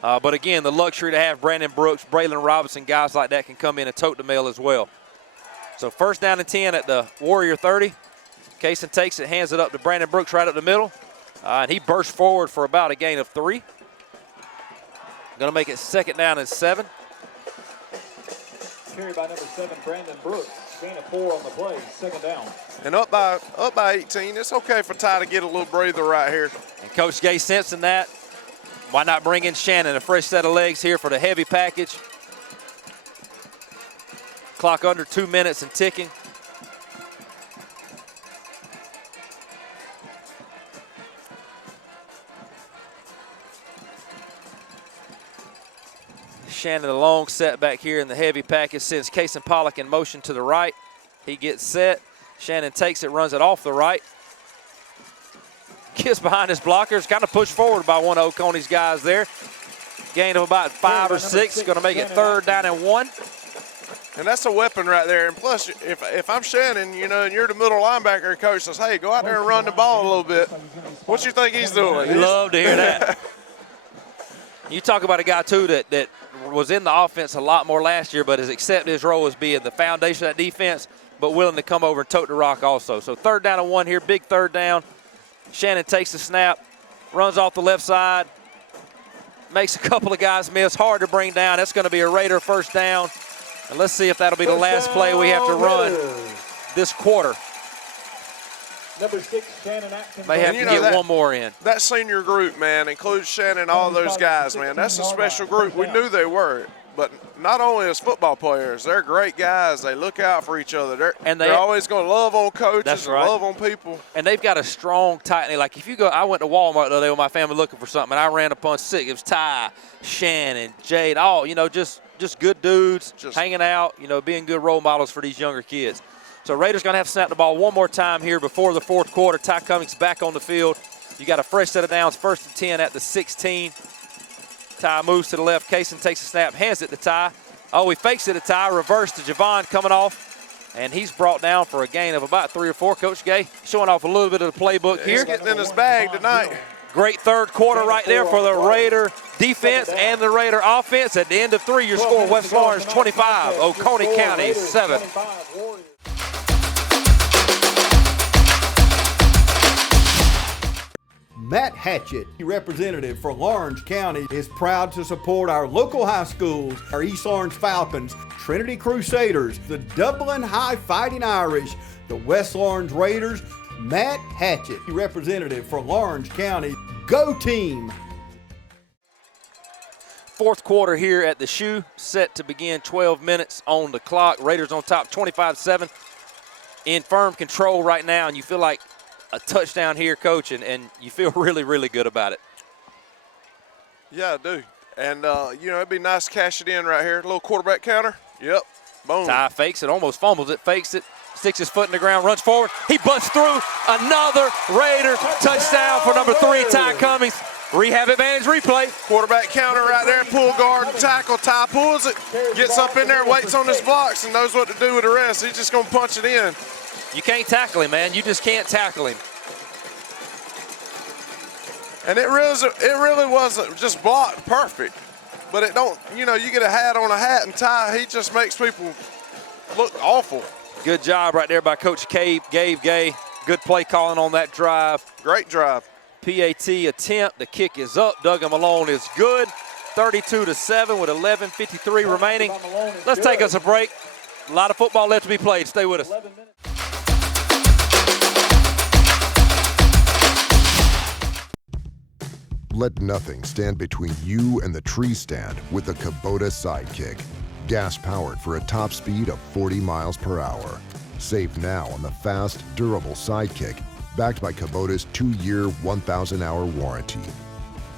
But again, the luxury to have Brandon Brooks, Braylon Robinson, guys like that can come in and tote the mail as well. So 1st down and 10 at the Warrior 30. Kaysen takes it, hands it up to Brandon Brooks right up the middle. And he bursts forward for about a gain of 3. Going to make it 2nd down and 7. carry by number 7, Brandon Brooks. Gain of 4 on the play, 2nd down. And up by 18, it's okay for Ty to get a little breather right here. And Coach Gay sensing that. Why not bring in Shannon, a fresh set of legs here for the heavy package. Clock under 2 minutes and ticking. Shannon, a long set back here in the heavy package, sends Casey Pollock in motion to the right. He gets set. Shannon takes it, runs it off the right. Gets behind his blockers, kind of pushed forward by one of Oconee's guys there. Gain of about 5 or 6, going to make it 3rd down and 1. And that's a weapon right there. And plus, if I'm Shannon, you know, and you're the middle linebacker, coach says, hey, go out there and run the ball a little bit. What you think he's doing? We love to hear that. You talk about a guy, too, that was in the offense a lot more last year, but has accepted his role as being the foundation of that defense, but willing to come over and tote the rock also. So 3rd down and 1 here, big 3rd down. Shannon takes the snap, runs off the left side, makes a couple of guys miss, hard to bring down. That's going to be a Raider 1st down. And let's see if that'll be the last play we have to run this quarter. Number 6, Shannon Atkins. May have to get one more in. That senior group, man, includes Shannon, all those guys, man. That's a special group. We knew they were. But not only as football players, they're great guys. They look out for each other. They're always going to love on coaches and love on people. And they've got a strong, tight, like if you go, I went to Walmart the other day with my family looking for something, and I ran upon 6. It was Ty, Shannon, Jade, all, you know, just good dudes, hanging out, you know, being good role models for these younger kids. So Raiders going to have to snap the ball one more time here before the 4th quarter. Ty Cummings back on the field. You got a fresh set of downs, 1st and 10 at the 16. Ty moves to the left. Kaysen takes a snap, hands it to Ty. Oh, he fakes it to Ty. Reverse to Javon coming off. And he's brought down for a gain of about 3 or 4. Coach Gay showing off a little bit of the playbook here. He's getting in his bag tonight. Great 3rd quarter right there for the Raider defense and the Raider offense. At the end of 3, your score, West Lawrence 25, Oconee County 7. Matt Hatchett, representative for Lawrence County, is proud to support our local high schools, our East Lawrence Falcons, Trinity Crusaders, the Dublin High Fighting Irish, the West Lawrence Raiders. Matt Hatchett, representative for Lawrence County. Go team! 4th quarter here at the Shoe, set to begin, 12 minutes on the clock. Raiders on top 25-7, in firm control right now, and you feel like a touchdown here, Coach, and you feel really, really good about it. Yeah, I do. And, you know, it'd be nice to cash it in right here. A little quarterback counter. Yep. Boom. Ty fakes it, almost fumbles it, fakes it, sticks his foot in the ground, runs forward. He busts through. Another Raider touchdown for number 3, Ty Cummings. Rehab advantage replay. Quarterback counter right there, pull guard, tackle. Ty pulls it, gets up in there, waits on his blocks, and knows what to do with the rest. He's just going to punch it in. You can't tackle him, man. You just can't tackle him. And it really wasn't just blocked perfect. But it don't, you know, you get a hat on a hat, and Ty, he just makes people look awful. Good job right there by Coach Gabe Gay. Good play calling on that drive. Great drive. PAT attempt. The kick is up. Duggan Malone is good. 32-7 with 11:53 remaining. Let's take us a break. A lot of football left to be played. Stay with us. Let nothing stand between you and the tree stand with the Kubota Sidekick. Gas-powered for a top speed of 40 miles per hour. Save now on the fast, durable Sidekick, backed by Kubota's 2-year, 1,000-hour warranty.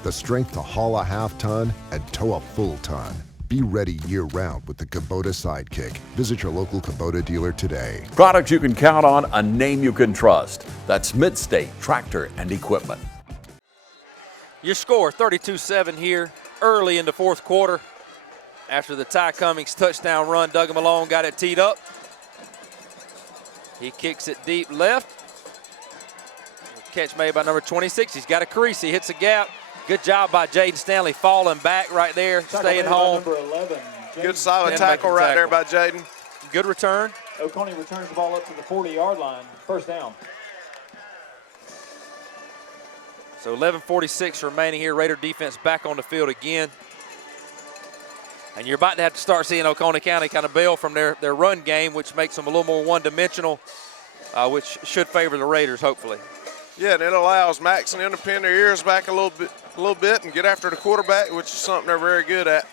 The strength to haul a half-ton and tow a full-ton. Be ready year-round with the Kubota Sidekick. Visit your local Kubota dealer today. Products you can count on, a name you can trust. That's Midstate Tractor and Equipment. Your score, 32-7 here, early in the 4th quarter. After the Ty Cummings touchdown run, Duggan Malone got it teed up. He kicks it deep left. Catch made by number 26. He's got a crease. He hits a gap. Good job by Jaden Stanley falling back right there, staying home. Good solid tackle right there by Jaden. Good return. Oconee returns the ball up to the 40-yard line. 1st down. So 11:46 remaining here. Raider defense back on the field again. And you're about to have to start seeing Oconee County kind of bail from their run game, which makes them a little more one-dimensional, which should favor the Raiders, hopefully. Yeah, and it allows Max and them to pin their ears back a little bit and get after the quarterback, which is something they're very good at.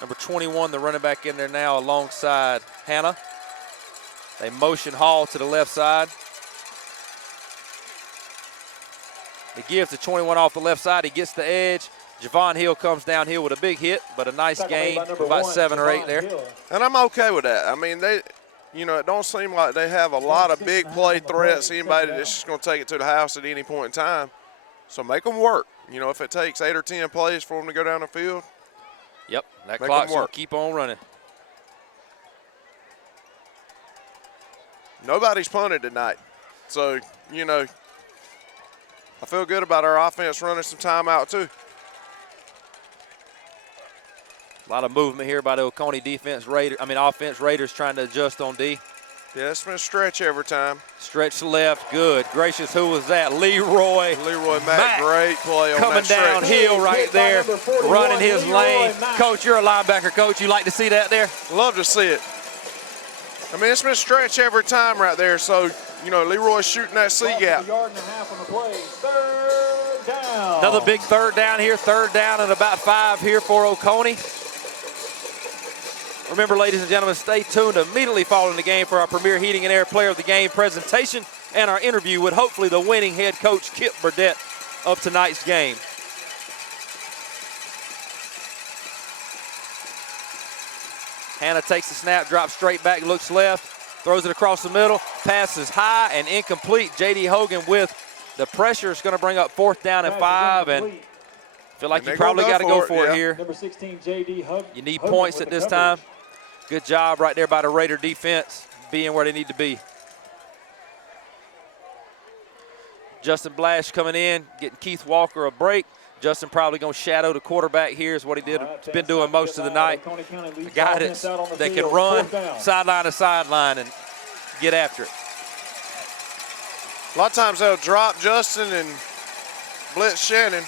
Number 21, the running back in there now alongside Hannah. They motion Hall to the left side. He gives the 21 off the left side. He gets the edge. Javon Hill comes downhill with a big hit, but a nice gain, about 7 or 8 there. And I'm okay with that. I mean, it don't seem like they have a lot of big play threats, anybody that's just going to take it to the house at any point in time. So make them work. If it takes 8 or 10 plays for them to go down the field. Yep, that clock's going to keep on running. Nobody's punted tonight. So, I feel good about our offense running some time out too. A lot of movement here by the Oconee offense. Raiders trying to adjust on D. Yeah, it's been a stretch every time. Stretch to left, good. Gracious, who was that? Leroy Mack, great play on coming that stretch. downhill right there, running his lane. Coach, you're a linebacker coach. You like to see that there? Love to see it. I mean, it's been a stretch every time right there. So, Leroy's shooting that C gap. Another big third down here. Third down and about 5 here for Oconee. Remember, ladies and gentlemen, stay tuned immediately following the game for our premier heating and air player of the game presentation and our interview with hopefully the winning head coach, Kip Burdett, of tonight's game. Hannah takes the snap, drops straight back, looks left, throws it across the middle, passes high and incomplete. J.D. Hogan with the pressure is going to bring up 4th down and 5, and feel like you probably got to go for it here. Number 16, J.D. You need points at this time. Good job right there by the Raider defense, being where they need to be. Justin Blash coming in, getting Keith Walker a break. Justin probably going to shadow the quarterback here is what he did. He's been doing most of the night. A guy that can run sideline to sideline and get after it. A lot of times they'll drop Justin and blitz Shannon.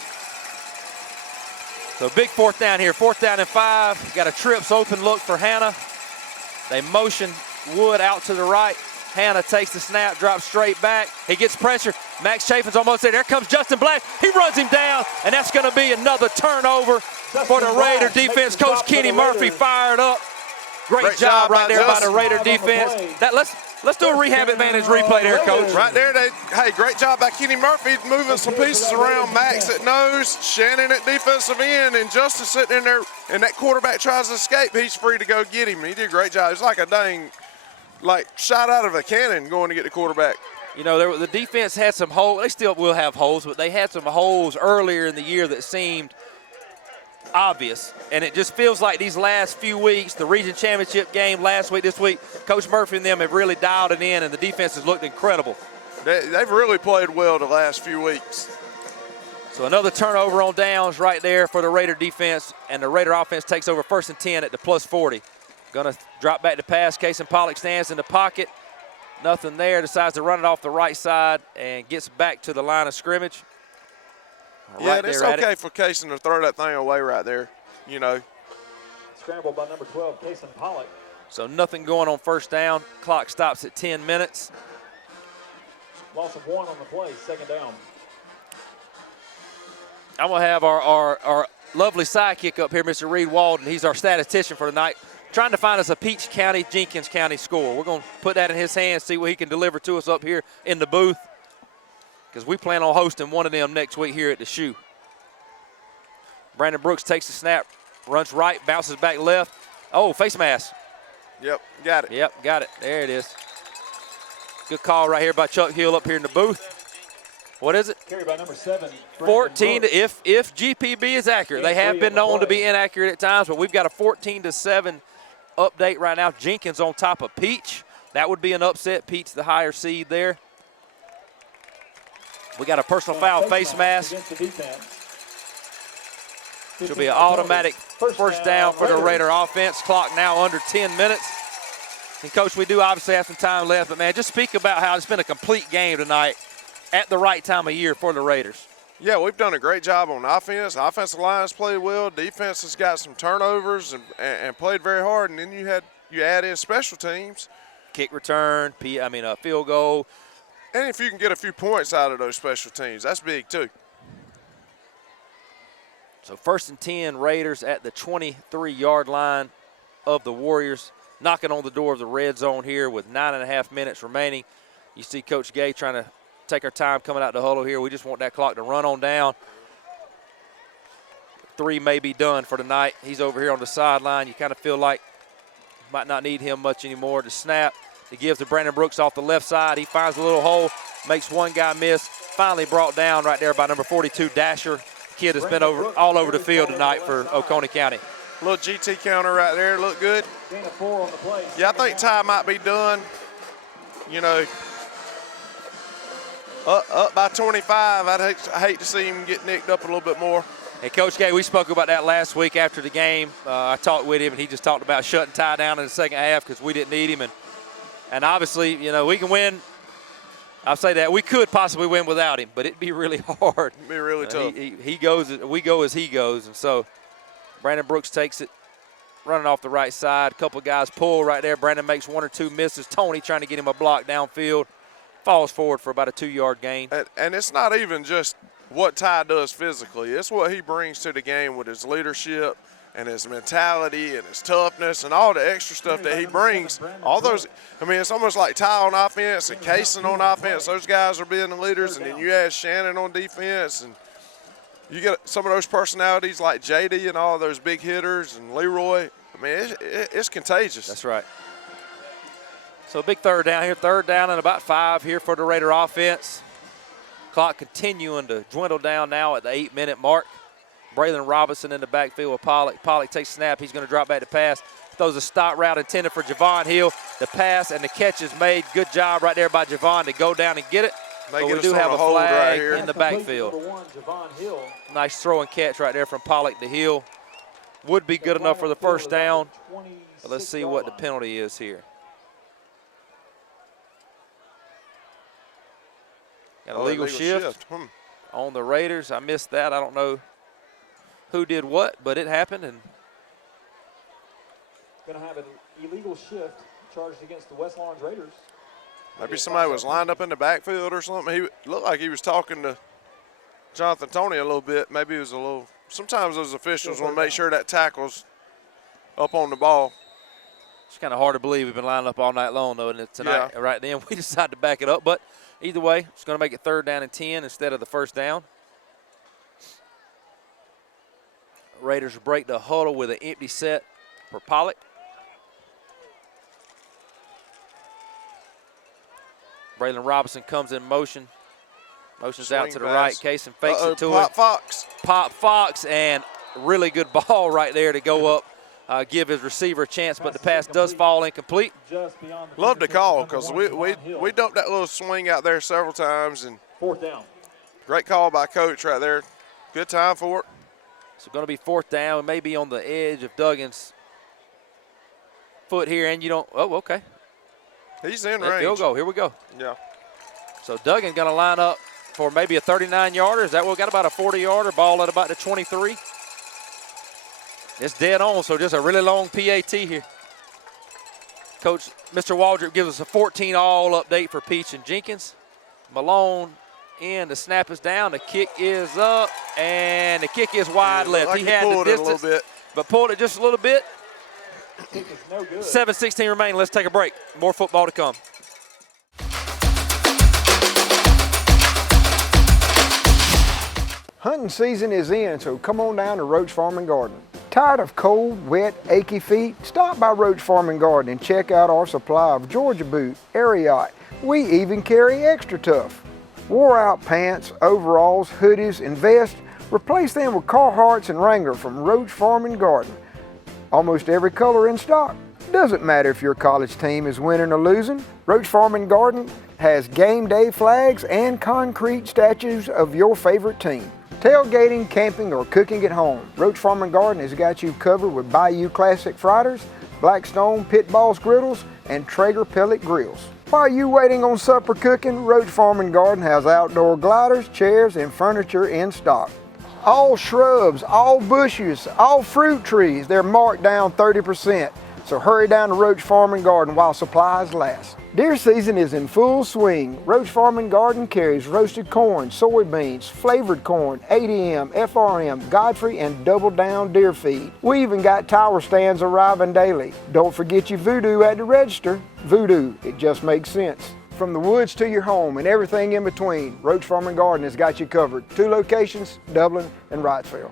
So big 4th down here, 4th down and 5. Got a trips open look for Hannah. They motion Wood out to the right. Hannah takes the snap, drops straight back. He gets pressure. Max Chafin's almost there. There comes Justin Black. He runs him down, and that's going to be another turnover for the Raider defense. Coach Kenny Murphy fired up. Great job right there by the Raider defense. Let's do a rehab advantage replay there, Coach. Right there, great job by Kenny Murphy moving some pieces around. Max at nose, Shannon at defensive end, and Justin sitting in there, and that quarterback tries to escape. He's free to go get him. He did a great job. It's like a dang, shot out of a cannon going to get the quarterback. The defense had some holes. They still will have holes, but they had some holes earlier in the year that seemed obvious, and it just feels like these last few weeks, the region championship game last week, this week, Coach Murphy and them have really dialed it in, and the defense has looked incredible. They've really played well the last few weeks. So another turnover on downs right there for the Raider defense, and the Raider offense takes over 1st and 10 at the +40. Gonna drop back to pass. Casey Pollock stands in the pocket. Nothing there, decides to run it off the right side and gets back to the line of scrimmage. Yeah, it's okay for Kaysen to throw that thing away right there, Scrambled by number 12, Kaysen Pollock. So nothing going on 1st down. Clock stops at 10 minutes. Loss of 1 on the play, 2nd down. I'm going to have our lovely sidekick up here, Mr. Reed Walden. He's our statistician for tonight, trying to find us a Peach County, Jenkins County score. We're going to put that in his hands, see what he can deliver to us up here in the booth, because we plan on hosting one of them next week here at the Shoe. Brandon Brooks takes the snap, runs right, bounces back left. Oh, face mask. Yep, got it. Yep, got it. There it is. Good call right here by Chuck Hill up here in the booth. What is it? Carried by number 7. 14 to, if GPB is accurate. They have been known to be inaccurate at times, but we've got a 14-7 update right now. Jenkins on top of Peach. That would be an upset. Peach the higher seed there. We got a personal foul, face mask. Should be an automatic 1st down for the Raider offense. Clock now under 10 minutes. And, Coach, we do obviously have some time left, but, man, just speak about how it's been a complete game tonight at the right time of year for the Raiders. Yeah, we've done a great job on offense. Offensive line's played well. Defense has got some turnovers and played very hard. And then you add in special teams. Kick return, field goal. And if you can get a few points out of those special teams, that's big too. So 1st and 10, Raiders at the 23-yard line of the Warriors, knocking on the door of the red zone here with 9.5 minutes remaining. You see Coach Gay trying to take our time coming out the huddle here. We just want that clock to run on down. 3 may be done for tonight. He's over here on the sideline. You kind of feel like you might not need him much anymore. The snap, he gives to Brandon Brooks off the left side. He finds a little hole, makes one guy miss. Finally brought down right there by number 42, Dasher. Kid has been all over the field tonight for Oconee County. Little GT counter right there, look good. Yeah, I think Ty might be done. You know, up by 25, I'd hate to see him get nicked up a little bit more. Hey, Coach Gay, we spoke about that last week after the game. I talked with him, and he just talked about shutting Ty down in the second half because we didn't need him. And obviously, you know, we can win. I'll say that. We could possibly win without him, but it'd be really hard. It'd be really tough. He goes, we go as he goes. And so Brandon Brooks takes it, running off the right side. A couple of guys pull right there. Brandon makes 1 or 2 misses. Tony trying to get him a block downfield. Falls forward for about a 2-yard gain. And it's not even just what Ty does physically. It's what he brings to the game with his leadership and his mentality and his toughness and all the extra stuff that he brings. All those, I mean, it's almost like Ty on offense and Kaysen on offense. Those guys are being the leaders, and then you add Shannon on defense, and you get some of those personalities like JD and all those big hitters and Leroy. I mean, it's contagious. That's right. So big third down here. 3rd down and about 5 here for the Raider offense. Clock continuing to dwindle down now at the 8-minute mark. Braylon Robinson in the backfield with Pollock. Pollock takes snap. He's going to drop back to pass. Throws a stop route intended for Javon Hill. The pass and the catch is made. Good job right there by Javon to go down and get it. But we do have a flag in the backfield. Nice throw and catch right there from Pollock to Hill. Would be good enough for the 1st down. But let's see what the penalty is here. Got a legal shift on the Raiders. I missed that. I don't know who did what, but it happened. And going to have an illegal shift charged against the West Lawn Raiders. Maybe somebody was lined up in the backfield or something. He looked like he was talking to Jonathan Tony a little bit. Maybe it was a little. Sometimes those officials want to make sure that tackle's up on the ball. It's kind of hard to believe we've been lining up all night long, though, and tonight, right then, we decided to back it up. But either way, it's going to make it 3rd down and 10 instead of the 1st down. Raiders break the huddle with an empty set for Pollock. Braylon Robinson comes in motion. Motions out to the right. Kaysen fakes it to it. Pop Fox. Pop Fox, and really good ball right there to go up. Give his receiver a chance, but the pass does fall incomplete. Love the call because we dumped that little swing out there several times. And 4th down. Great call by Coach right there. Good time for it. So going to be 4th down, maybe on the edge of Duggan's foot here, and you don't. Oh, okay. He's in range. Field goal. Here we go. Yeah. So Duggan going to line up for maybe a 39-yarder. Is that what we got? About a 40-yarder. Ball at about the 23. It's dead on, so just a really long PAT here. Coach, Mr. Waldrop gives us a 14-all update for Peach and Jenkins. Malone in, the snap is down, the kick is up, and the kick is wide left. Like he had the distance, a little bit. but pulled it just a little bit. Kick is no good. 7:16 remaining. Let's take a break. More football to come. Hunting season is in, so come on down to Roach Farm and Garden. Tired of cold, wet, achy feet? Stop by Roach Farm and Garden and check out our supply of Georgia Boot, Ariat. We even carry Extra Tough. Wore out pants, overalls, hoodies, and vests, replace them with Carhartts and Wrangler from Roach Farm and Garden. Almost every color in stock. Doesn't matter if your college team is winning or losing. Roach Farm and Garden has game day flags and concrete statues of your favorite team. Tailgating, camping, or cooking at home, Roach Farm and Garden has got you covered with Bayou Classic Fritters, Blackstone Pit Boss Griddles, and Traeger Pellet Grills. While you waiting on supper cooking, Roach Farm and Garden has outdoor gliders, chairs, and furniture in stock. All shrubs, all bushes, all fruit trees, they're marked down 30%. So hurry down to Roach Farm and Garden while supplies last. Deer season is in full swing. Roach Farm and Garden carries roasted corn, soybeans, flavored corn, ADM, FRM, Godfrey, and Double Down deer feed. We even got tower stands arriving daily. Don't forget your voodoo at the register. Voodoo, it just makes sense. From the woods to your home and everything in between, Roach Farm and Garden has got you covered. 2 locations, Dublin and Wrightsville.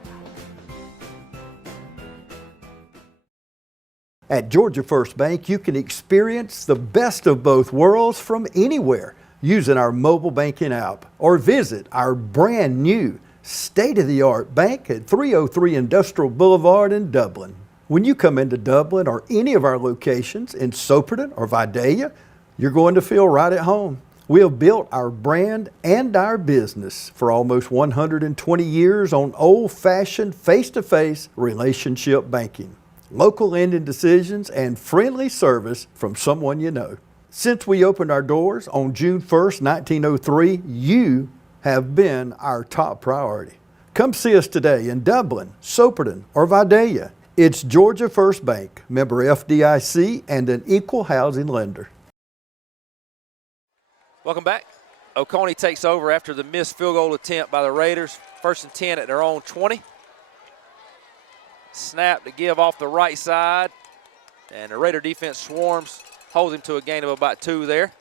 At Georgia First Bank, you can experience the best of both worlds from anywhere using our mobile banking app, or visit our brand new state-of-the-art bank at 303 Industrial Boulevard in Dublin. When you come into Dublin or any of our locations in Soperton or Vidalia, you're going to feel right at home. We have built our brand and our business for almost 120 years on old-fashioned face-to-face relationship banking, local lending decisions, and friendly service from someone you know. Since we opened our doors on June 1st, 1903, you have been our top priority. Come see us today in Dublin, Soperton, or Vidalia. It's Georgia First Bank, member FDIC, and an equal housing lender. Welcome back. Oconee takes over after the missed field goal attempt by the Raiders. 1st and 10 at their own 20. Snap to give off the right side, and the Raider defense swarms, holds him to a gain of about 2 there.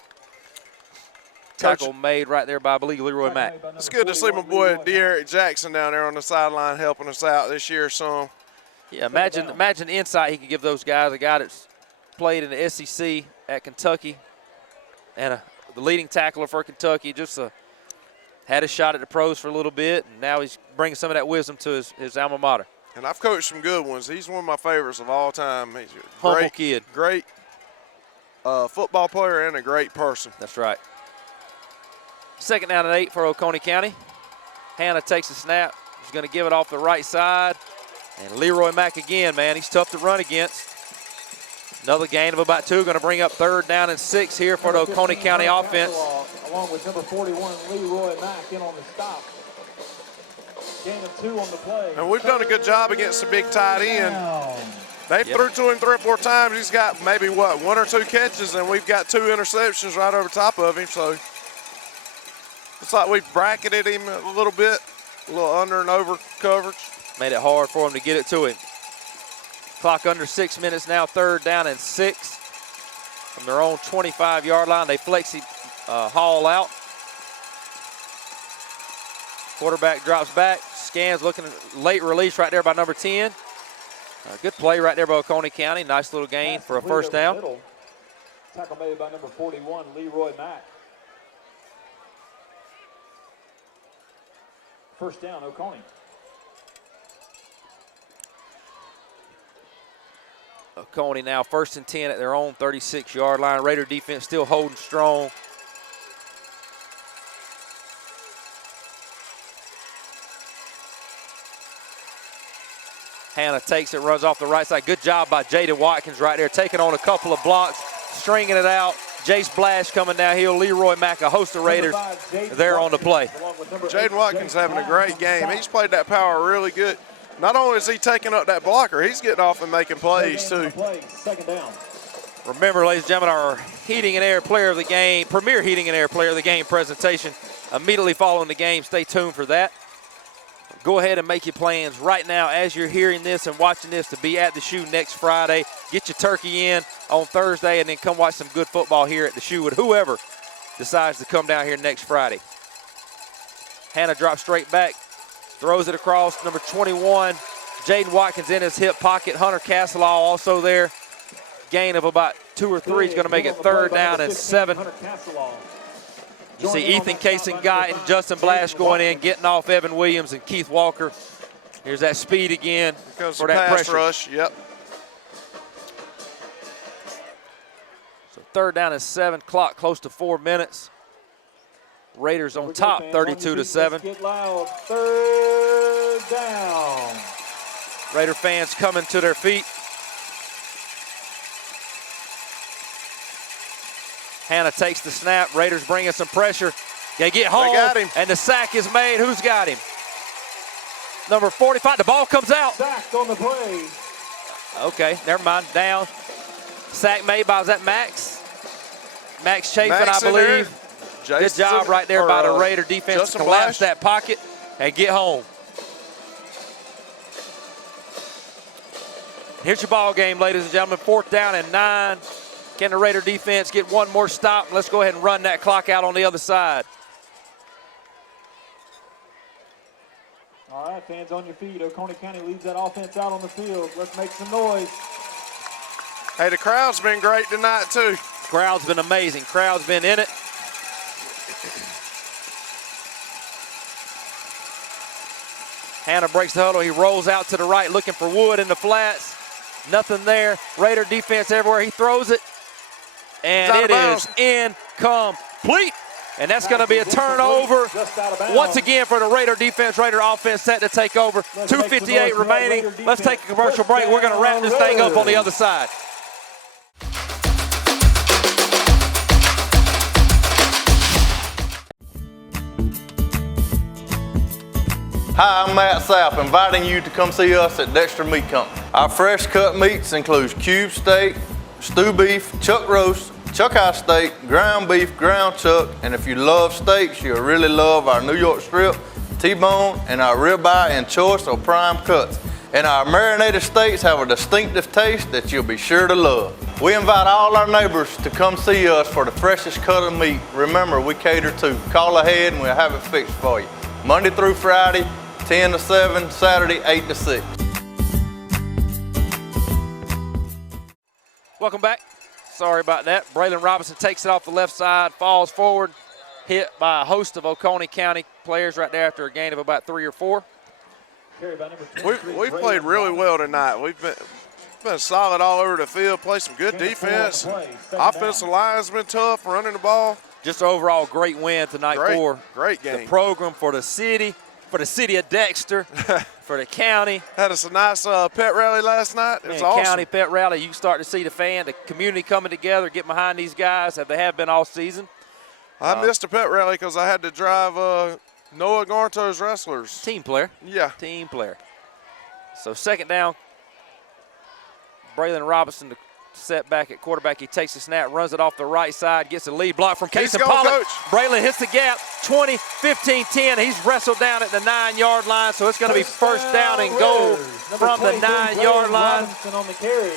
Tackle made right there by, I believe, Leroy Mack. It's good to see my boy De'Eric Jackson down there on the sideline helping us out this year some. Yeah, imagine the insight he could give those guys, a guy that's played in the SEC at Kentucky and the leading tackler for Kentucky, just had a shot at the pros for a little bit, and now he's bringing some of that wisdom to his alma mater. And I've coached some good ones. He's one of my favorites of all time. He's a humble kid. Great football player and a great person. That's right. 2nd down and 8 for Oconee County. Hannah takes a snap. He's going to give it off the right side. And Leroy Mack again, man, he's tough to run against. Another gain of about 2, going to bring up 3rd down and 6 here for the Oconee County offense. Along with number 41, Leroy Mack, in on the stop. Gain of 2 on the play. And we've done a good job against the big tight end. They threw to him 3 or 4 times. He's got maybe, 1 or 2 catches, and we've got 2 interceptions right over top of him. So it's like we've bracketed him a little bit, a little under and over coverage. Made it hard for him to get it to him. Clock under 6 minutes now, 3rd down and 6. From their own 25-yard line, they flexi haul out. Quarterback drops back, scans, looking at late release right there by number 10. Good play right there by Oconee County. Nice little gain for a 1st down. Tackle made by number 41, Leroy Mack. 1st down, Oconee. Oconee now 1st and 10 at their own 36-yard line. Raider defense still holding strong. Hannah takes it, runs off the right side. Good job by Jaden Watkins right there, taking on a couple of blocks, stringing it out. Jace Blash coming downhill. Leroy Mack, a host of Raiders there on the play. Jaden Watkins having a great game. He's played that power really good. Not only is he taking up that blocker, he's getting off and making plays too. 2nd down. Remember, ladies and gentlemen, our heating and air player of the game, premier heating and air player of the game presentation immediately following the game. Stay tuned for that. Go ahead and make your plans right now as you're hearing this and watching this to be at the Shoe next Friday. Get your turkey in on Thursday and then come watch some good football here at the Shoe with whoever decides to come down here next Friday. Hannah drops straight back, throws it across, number 21. Jaden Watkins in his hip pocket. Hunter Castelaw also there. Gain of about 2 or 3 is going to make it 3rd down and 7. You see Ethan Kaysen-Guy and Justin Blash going in, getting off Evan Williams and Keith Walker. Here's that speed again for that pass pressure. rush. Yep. So 3rd down and 7, clock close to 4 minutes. Raiders on top, 32-7. Get loud. 3rd down. Raider fans coming to their feet. Hannah takes the snap. Raiders bringing some pressure. They get home. They got him. And the sack is made. Who's got him? Number 45. The ball comes out. Sacked on the play. Okay, never mind. Down. Sack made by, was that Max? Max Chafin, I believe. Good job right there by the Raider defense to collapse that pocket and get home. Here's your ball game, ladies and gentlemen. 4th down and 9. Can the Raider defense get one more stop? Let's go ahead and run that clock out on the other side. All right, fans on your feet. Oconee County leads that offense out on the field. Let's make some noise. Hey, the crowd's been great tonight, too. Crowd's been amazing. Crowd's been in it. Hannah breaks the huddle. He rolls out to the right looking for Wood in the flats. Nothing there. Raider defense everywhere. He throws it. And it is incomplete. And that's going to be a turnover once again for the Raider defense. Raider offense set to take over. 2:58 remaining. Let's take a commercial break. We're going to wrap this thing up on the other side. Hi, I'm Matt Sapp, inviting you to come see us at Dexter Meat Company. Our fresh cut meats includes cube steak, stew beef, chuck roast, chuck eye steak, ground beef, ground chuck, and if you love steaks, you'll really love our New York strip, T-bone, and our ribeye and choice or prime cuts. And our marinated steaks have a distinctive taste that you'll be sure to love. We invite all our neighbors to come see us for the freshest cut of meat. Remember, we cater to. Call ahead and we'll have it fixed for you. Monday through Friday, 10 to 7, Saturday, 8 to 6. Welcome back. Sorry about that. Braylon Robinson takes it off the left side, falls forward, hit by a host of Oconee County players right there after a gain of about 3 or 4. We've played really well tonight. We've been solid all over the field, played some good defense. Offensive line's been tough, running the ball. Just overall great win tonight for great game. The program, for the city of Dexter, for the county. Had us a nice pet rally last night. It was awesome. County pet rally. You start to see the community coming together, get behind these guys, as they have been all season. I missed a pet rally because I had to drive Noah Garnto's wrestlers. Team player. Yeah. Team player. So 2nd down. Braylon Robinson, the set back at quarterback. He takes the snap, runs it off the right side, gets a lead block from Casey Pollock. Braylon hits the gap, 20, 15, 10. He's wrestled down at the 9-yard line, so it's going to be 1st down and goal from the 9-yard line. On the carry.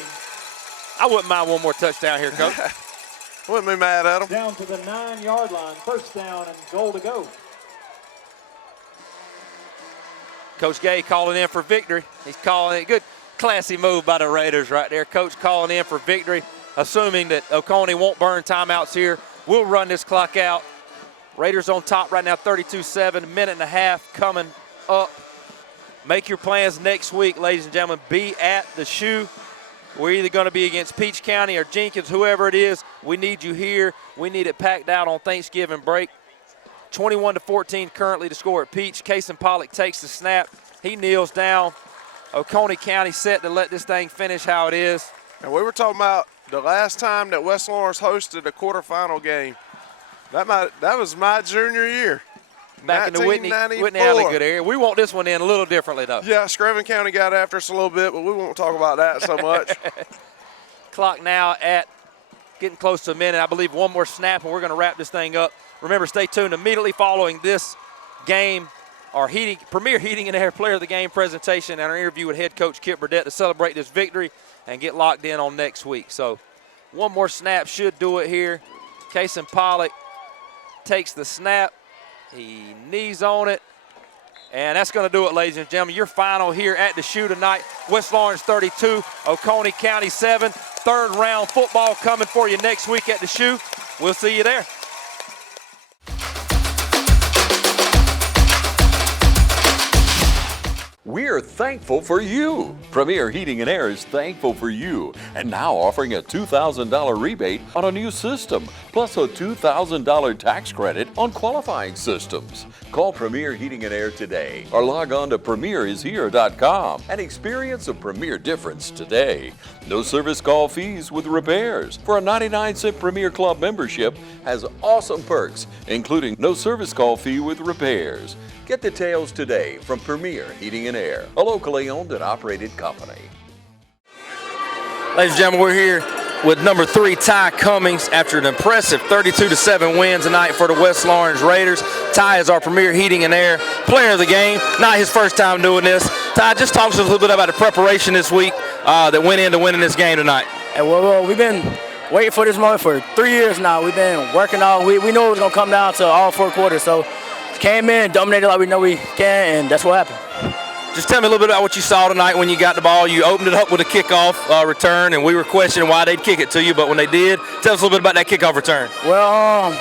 I wouldn't mind one more touchdown here, Coach. Wouldn't be mad at him. Down to the 9-yard line, 1st down and goal to go. Coach Gay calling in for victory. He's calling it good. Classy move by the Raiders right there. Coach calling in for victory, assuming that Oconee won't burn timeouts here. We'll run this clock out. Raiders on top right now, 32-7, minute and a half coming up. Make your plans next week, ladies and gentlemen. Be at the shoe. We're either going to be against Peach County or Jenkins, whoever it is. We need you here. We need it packed out on Thanksgiving break. 21-14 currently to score at Peach. Casey Pollock takes the snap. He kneels down. Oconee County set to let this thing finish how it is. And we were talking about the last time that West Lawrence hosted a quarterfinal game. That was my junior year. Back in the Whitney Alley good area. We want this one in a little differently, though. Yeah, Screven County got after us a little bit, but we won't talk about that so much. Clock now at getting close to a minute. I believe one more snap, and we're going to wrap this thing up. Remember, stay tuned. Immediately following this game, our premier Heating and Air Player of the Game presentation and our interview with head coach Kip Burdett to celebrate this victory and get locked in on next week. So one more snap should do it here. Casey Pollock takes the snap. He knees on it. And that's going to do it, ladies and gentlemen. Your final here at the shoe tonight. West Lawrence 32, Oconee County 7. 3rd round football coming for you next week at the shoe. We'll see you there. We're thankful for you. Premier Heating and Air is thankful for you and now offering a $2,000 rebate on a new system, plus a $2,000 tax credit on qualifying systems. Call Premier Heating and Air today or log on to premierishere.com and experience a Premier difference today. No service call fees with repairs. For a 99-cent Premier Club membership has awesome perks, including no service call fee with repairs. Get details today from Premier Heating and Air, a locally owned and operated company. Ladies and gentlemen, we're here with number 3, Ty Cummings, after an impressive 32-7 win tonight for the West Lawrence Raiders. Ty is our Premier Heating and Air player of the game. Not his first time doing this. Ty, just talk to us a little bit about the preparation this week that went into winning this game tonight. Hey, well, we've been waiting for this moment for 3 years now. We've been working all week. We knew it was going to come down to all 4 quarters, so came in, dominated like we know we can, and that's what happened. Just tell me a little bit about what you saw tonight when you got the ball. You opened it up with a kickoff return, and we were questioning why they'd kick it to you, but when they did, tell us a little bit about that kickoff return. Well,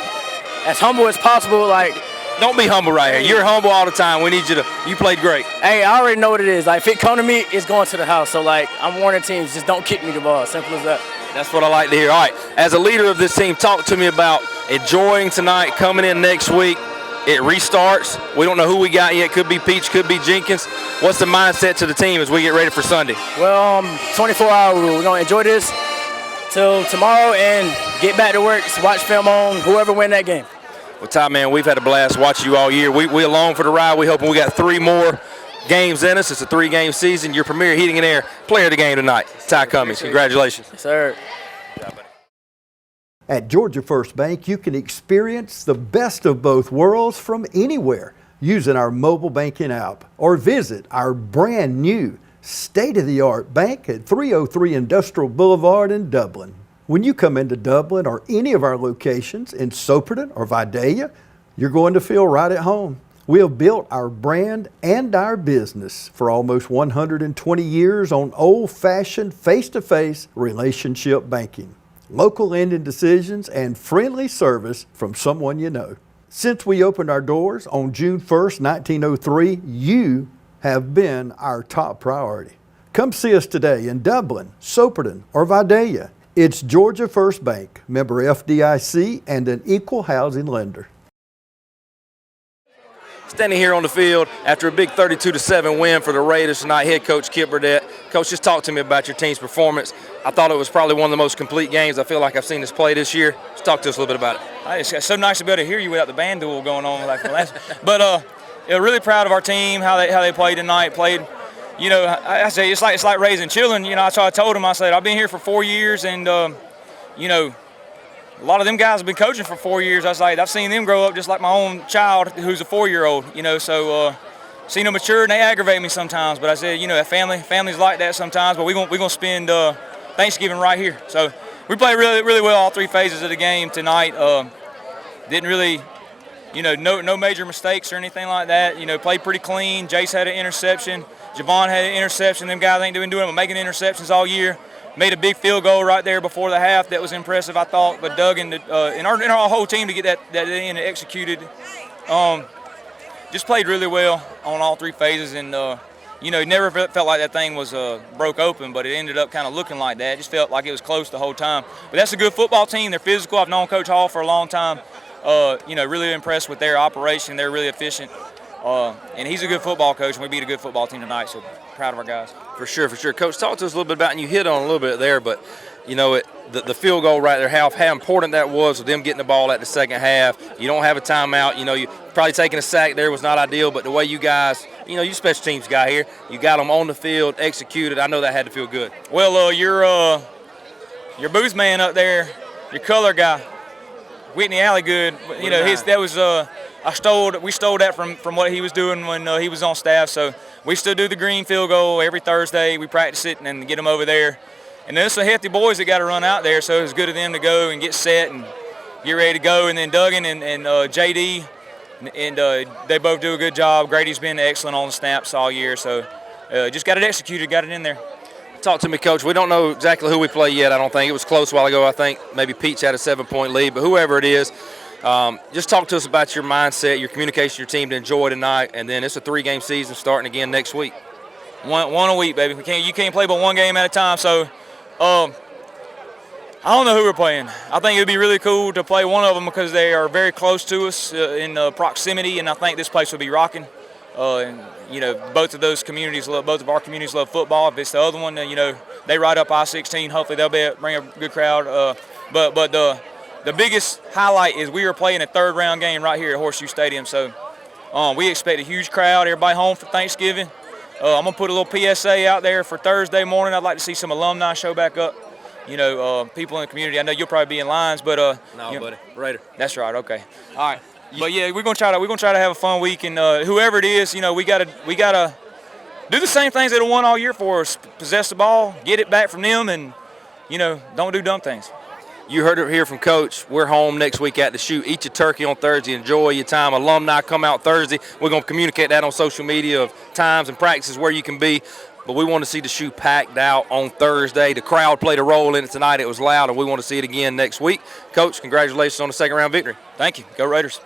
as humble as possible, like. Don't be humble right here. You're humble all the time. We need you to. You played great. Hey, I already know what it is. Like, if it come to me, it's going to the house. So, like, I'm warning teams, just don't kick me the ball. Simple as that. That's what I like to hear. All right, as a leader of this team, talk to me about enjoying tonight, coming in next week. It restarts. We don't know who we got yet. Could be Peach, could be Jenkins. What's the mindset to the team as we get ready for Sunday? Well, 24-hour rule. We're going to enjoy this till tomorrow and get back to work, watch film on whoever win that game. Well, Ty, man, we've had a blast watching you all year. We along for the ride. We hoping we got 3 more games in us. It's a 3-game season. Your Premier Heating and Air player of the game tonight, Ty Cummings. Congratulations. Yes, sir. At Georgia First Bank, you can experience the best of both worlds from anywhere using our mobile banking app, or visit our brand new state-of-the-art bank at 303 Industrial Boulevard in Dublin. When you come into Dublin or any of our locations in Soperton or Vidalia, you're going to feel right at home. We have built our brand and our business for almost 120 years on old-fashioned face-to-face relationship banking, local lending decisions, and friendly service from someone you know. Since we opened our doors on June 1st, 1903, you have been our top priority. Come see us today in Dublin, Soperton, or Vidalia. It's Georgia First Bank, member FDIC, and an equal housing lender. Standing here on the field after a big 32-7 win for the Raiders tonight, head coach Kip Burdett. Coach, just talk to me about your team's performance. I thought it was probably one of the most complete games I feel like I've seen us play this year. Just talk to us a little bit about it. It's so nice to be able to hear you without the band duel going on like the last. But really proud of our team, how they played tonight. You know, I say it's like raising children. You know, that's what I told them. I said I've been here for 4 years, and you know, a lot of them guys have been coaching for 4 years. I was like, I've seen them grow up just like my own child, who's a 4-year-old. You know, so seen them mature, and they aggravate me sometimes. But I said, you know, families like that sometimes. But we're gonna spend Thanksgiving right here. So we played really well all 3 phases of the game tonight. Didn't really, you know, no major mistakes or anything like that. You know, played pretty clean. Jace had an interception. Javon had an interception. Them guys ain't been doing it, but making interceptions all year. Made a big field goal right there before the half. That was impressive, I thought. But Doug and our whole team to get that in and executed. Just played really well on all 3 phases, and you know, never felt like that thing was broke open, but it ended up kind of looking like that. It just felt like it was close the whole time. But that's a good football team. They're physical. I've known Coach Hall for a long time. You know, really impressed with their operation. They're really efficient. And he's a good football coach, and we beat a good football team tonight, so proud of our guys. For sure. Coach, talk to us a little bit about, and you hit on a little bit there, but, you know, the field goal right there, how important that was with them getting the ball at the second half. You don't have a timeout. You know, you probably taking a sack there was not ideal, but the way you guys, you know, you special teams guy here, you got them on the field, executed. I know that had to feel good. Well, your booth man up there, your color guy, Whitney Alligood, you know, we stole that from what he was doing when he was on staff. So we still do the green field goal every Thursday. We practice it and get them over there. And then there's some hefty boys that got to run out there, so it's good of them to go and get set and get ready to go. And then Duggan and JD, and they both do a good job. Grady's been excellent on the snaps all year, so just got it executed, got it in there. Talk to me, Coach. We don't know exactly who we play yet, I don't think. It was close a while ago, I think. Maybe Peach had a 7-point lead, but whoever it is, just talk to us about your mindset, your communication, your team to enjoy tonight, and then it's a 3-game season starting again next week. One a week, baby. You can't play but one game at a time. So, I don't know who we're playing. I think it would be really cool to play one of them because they are very close to us in proximity, and I think this place would be rocking. And both of our communities love football. If it's the other one, they ride up I-16. Hopefully they'll bring a good crowd. But the biggest highlight is we are playing a third round game right here at Horseshoe Stadium. So we expect a huge crowd. Everybody home for Thanksgiving. I'm gonna put a little PSA out there for Thursday morning. I'd like to see some alumni show back up. People in the community. I know you'll probably be in lines, but buddy, Raider. That's right. Okay. All right. But yeah, we're gonna try to have a fun week, and whoever it is, we gotta do the same things that have won all year for us. Possess the ball, get it back from them, and don't do dumb things. You heard it here from Coach. We're home next week at the shoot. Eat your turkey on Thursday. Enjoy your time. Alumni come out Thursday. We're going to communicate that on social media of times and practices where you can be. But we want to see the shoe packed out on Thursday. The crowd played a role in it tonight. It was loud, and we want to see it again next week. Coach, congratulations on the second round victory. Thank you. Go Raiders.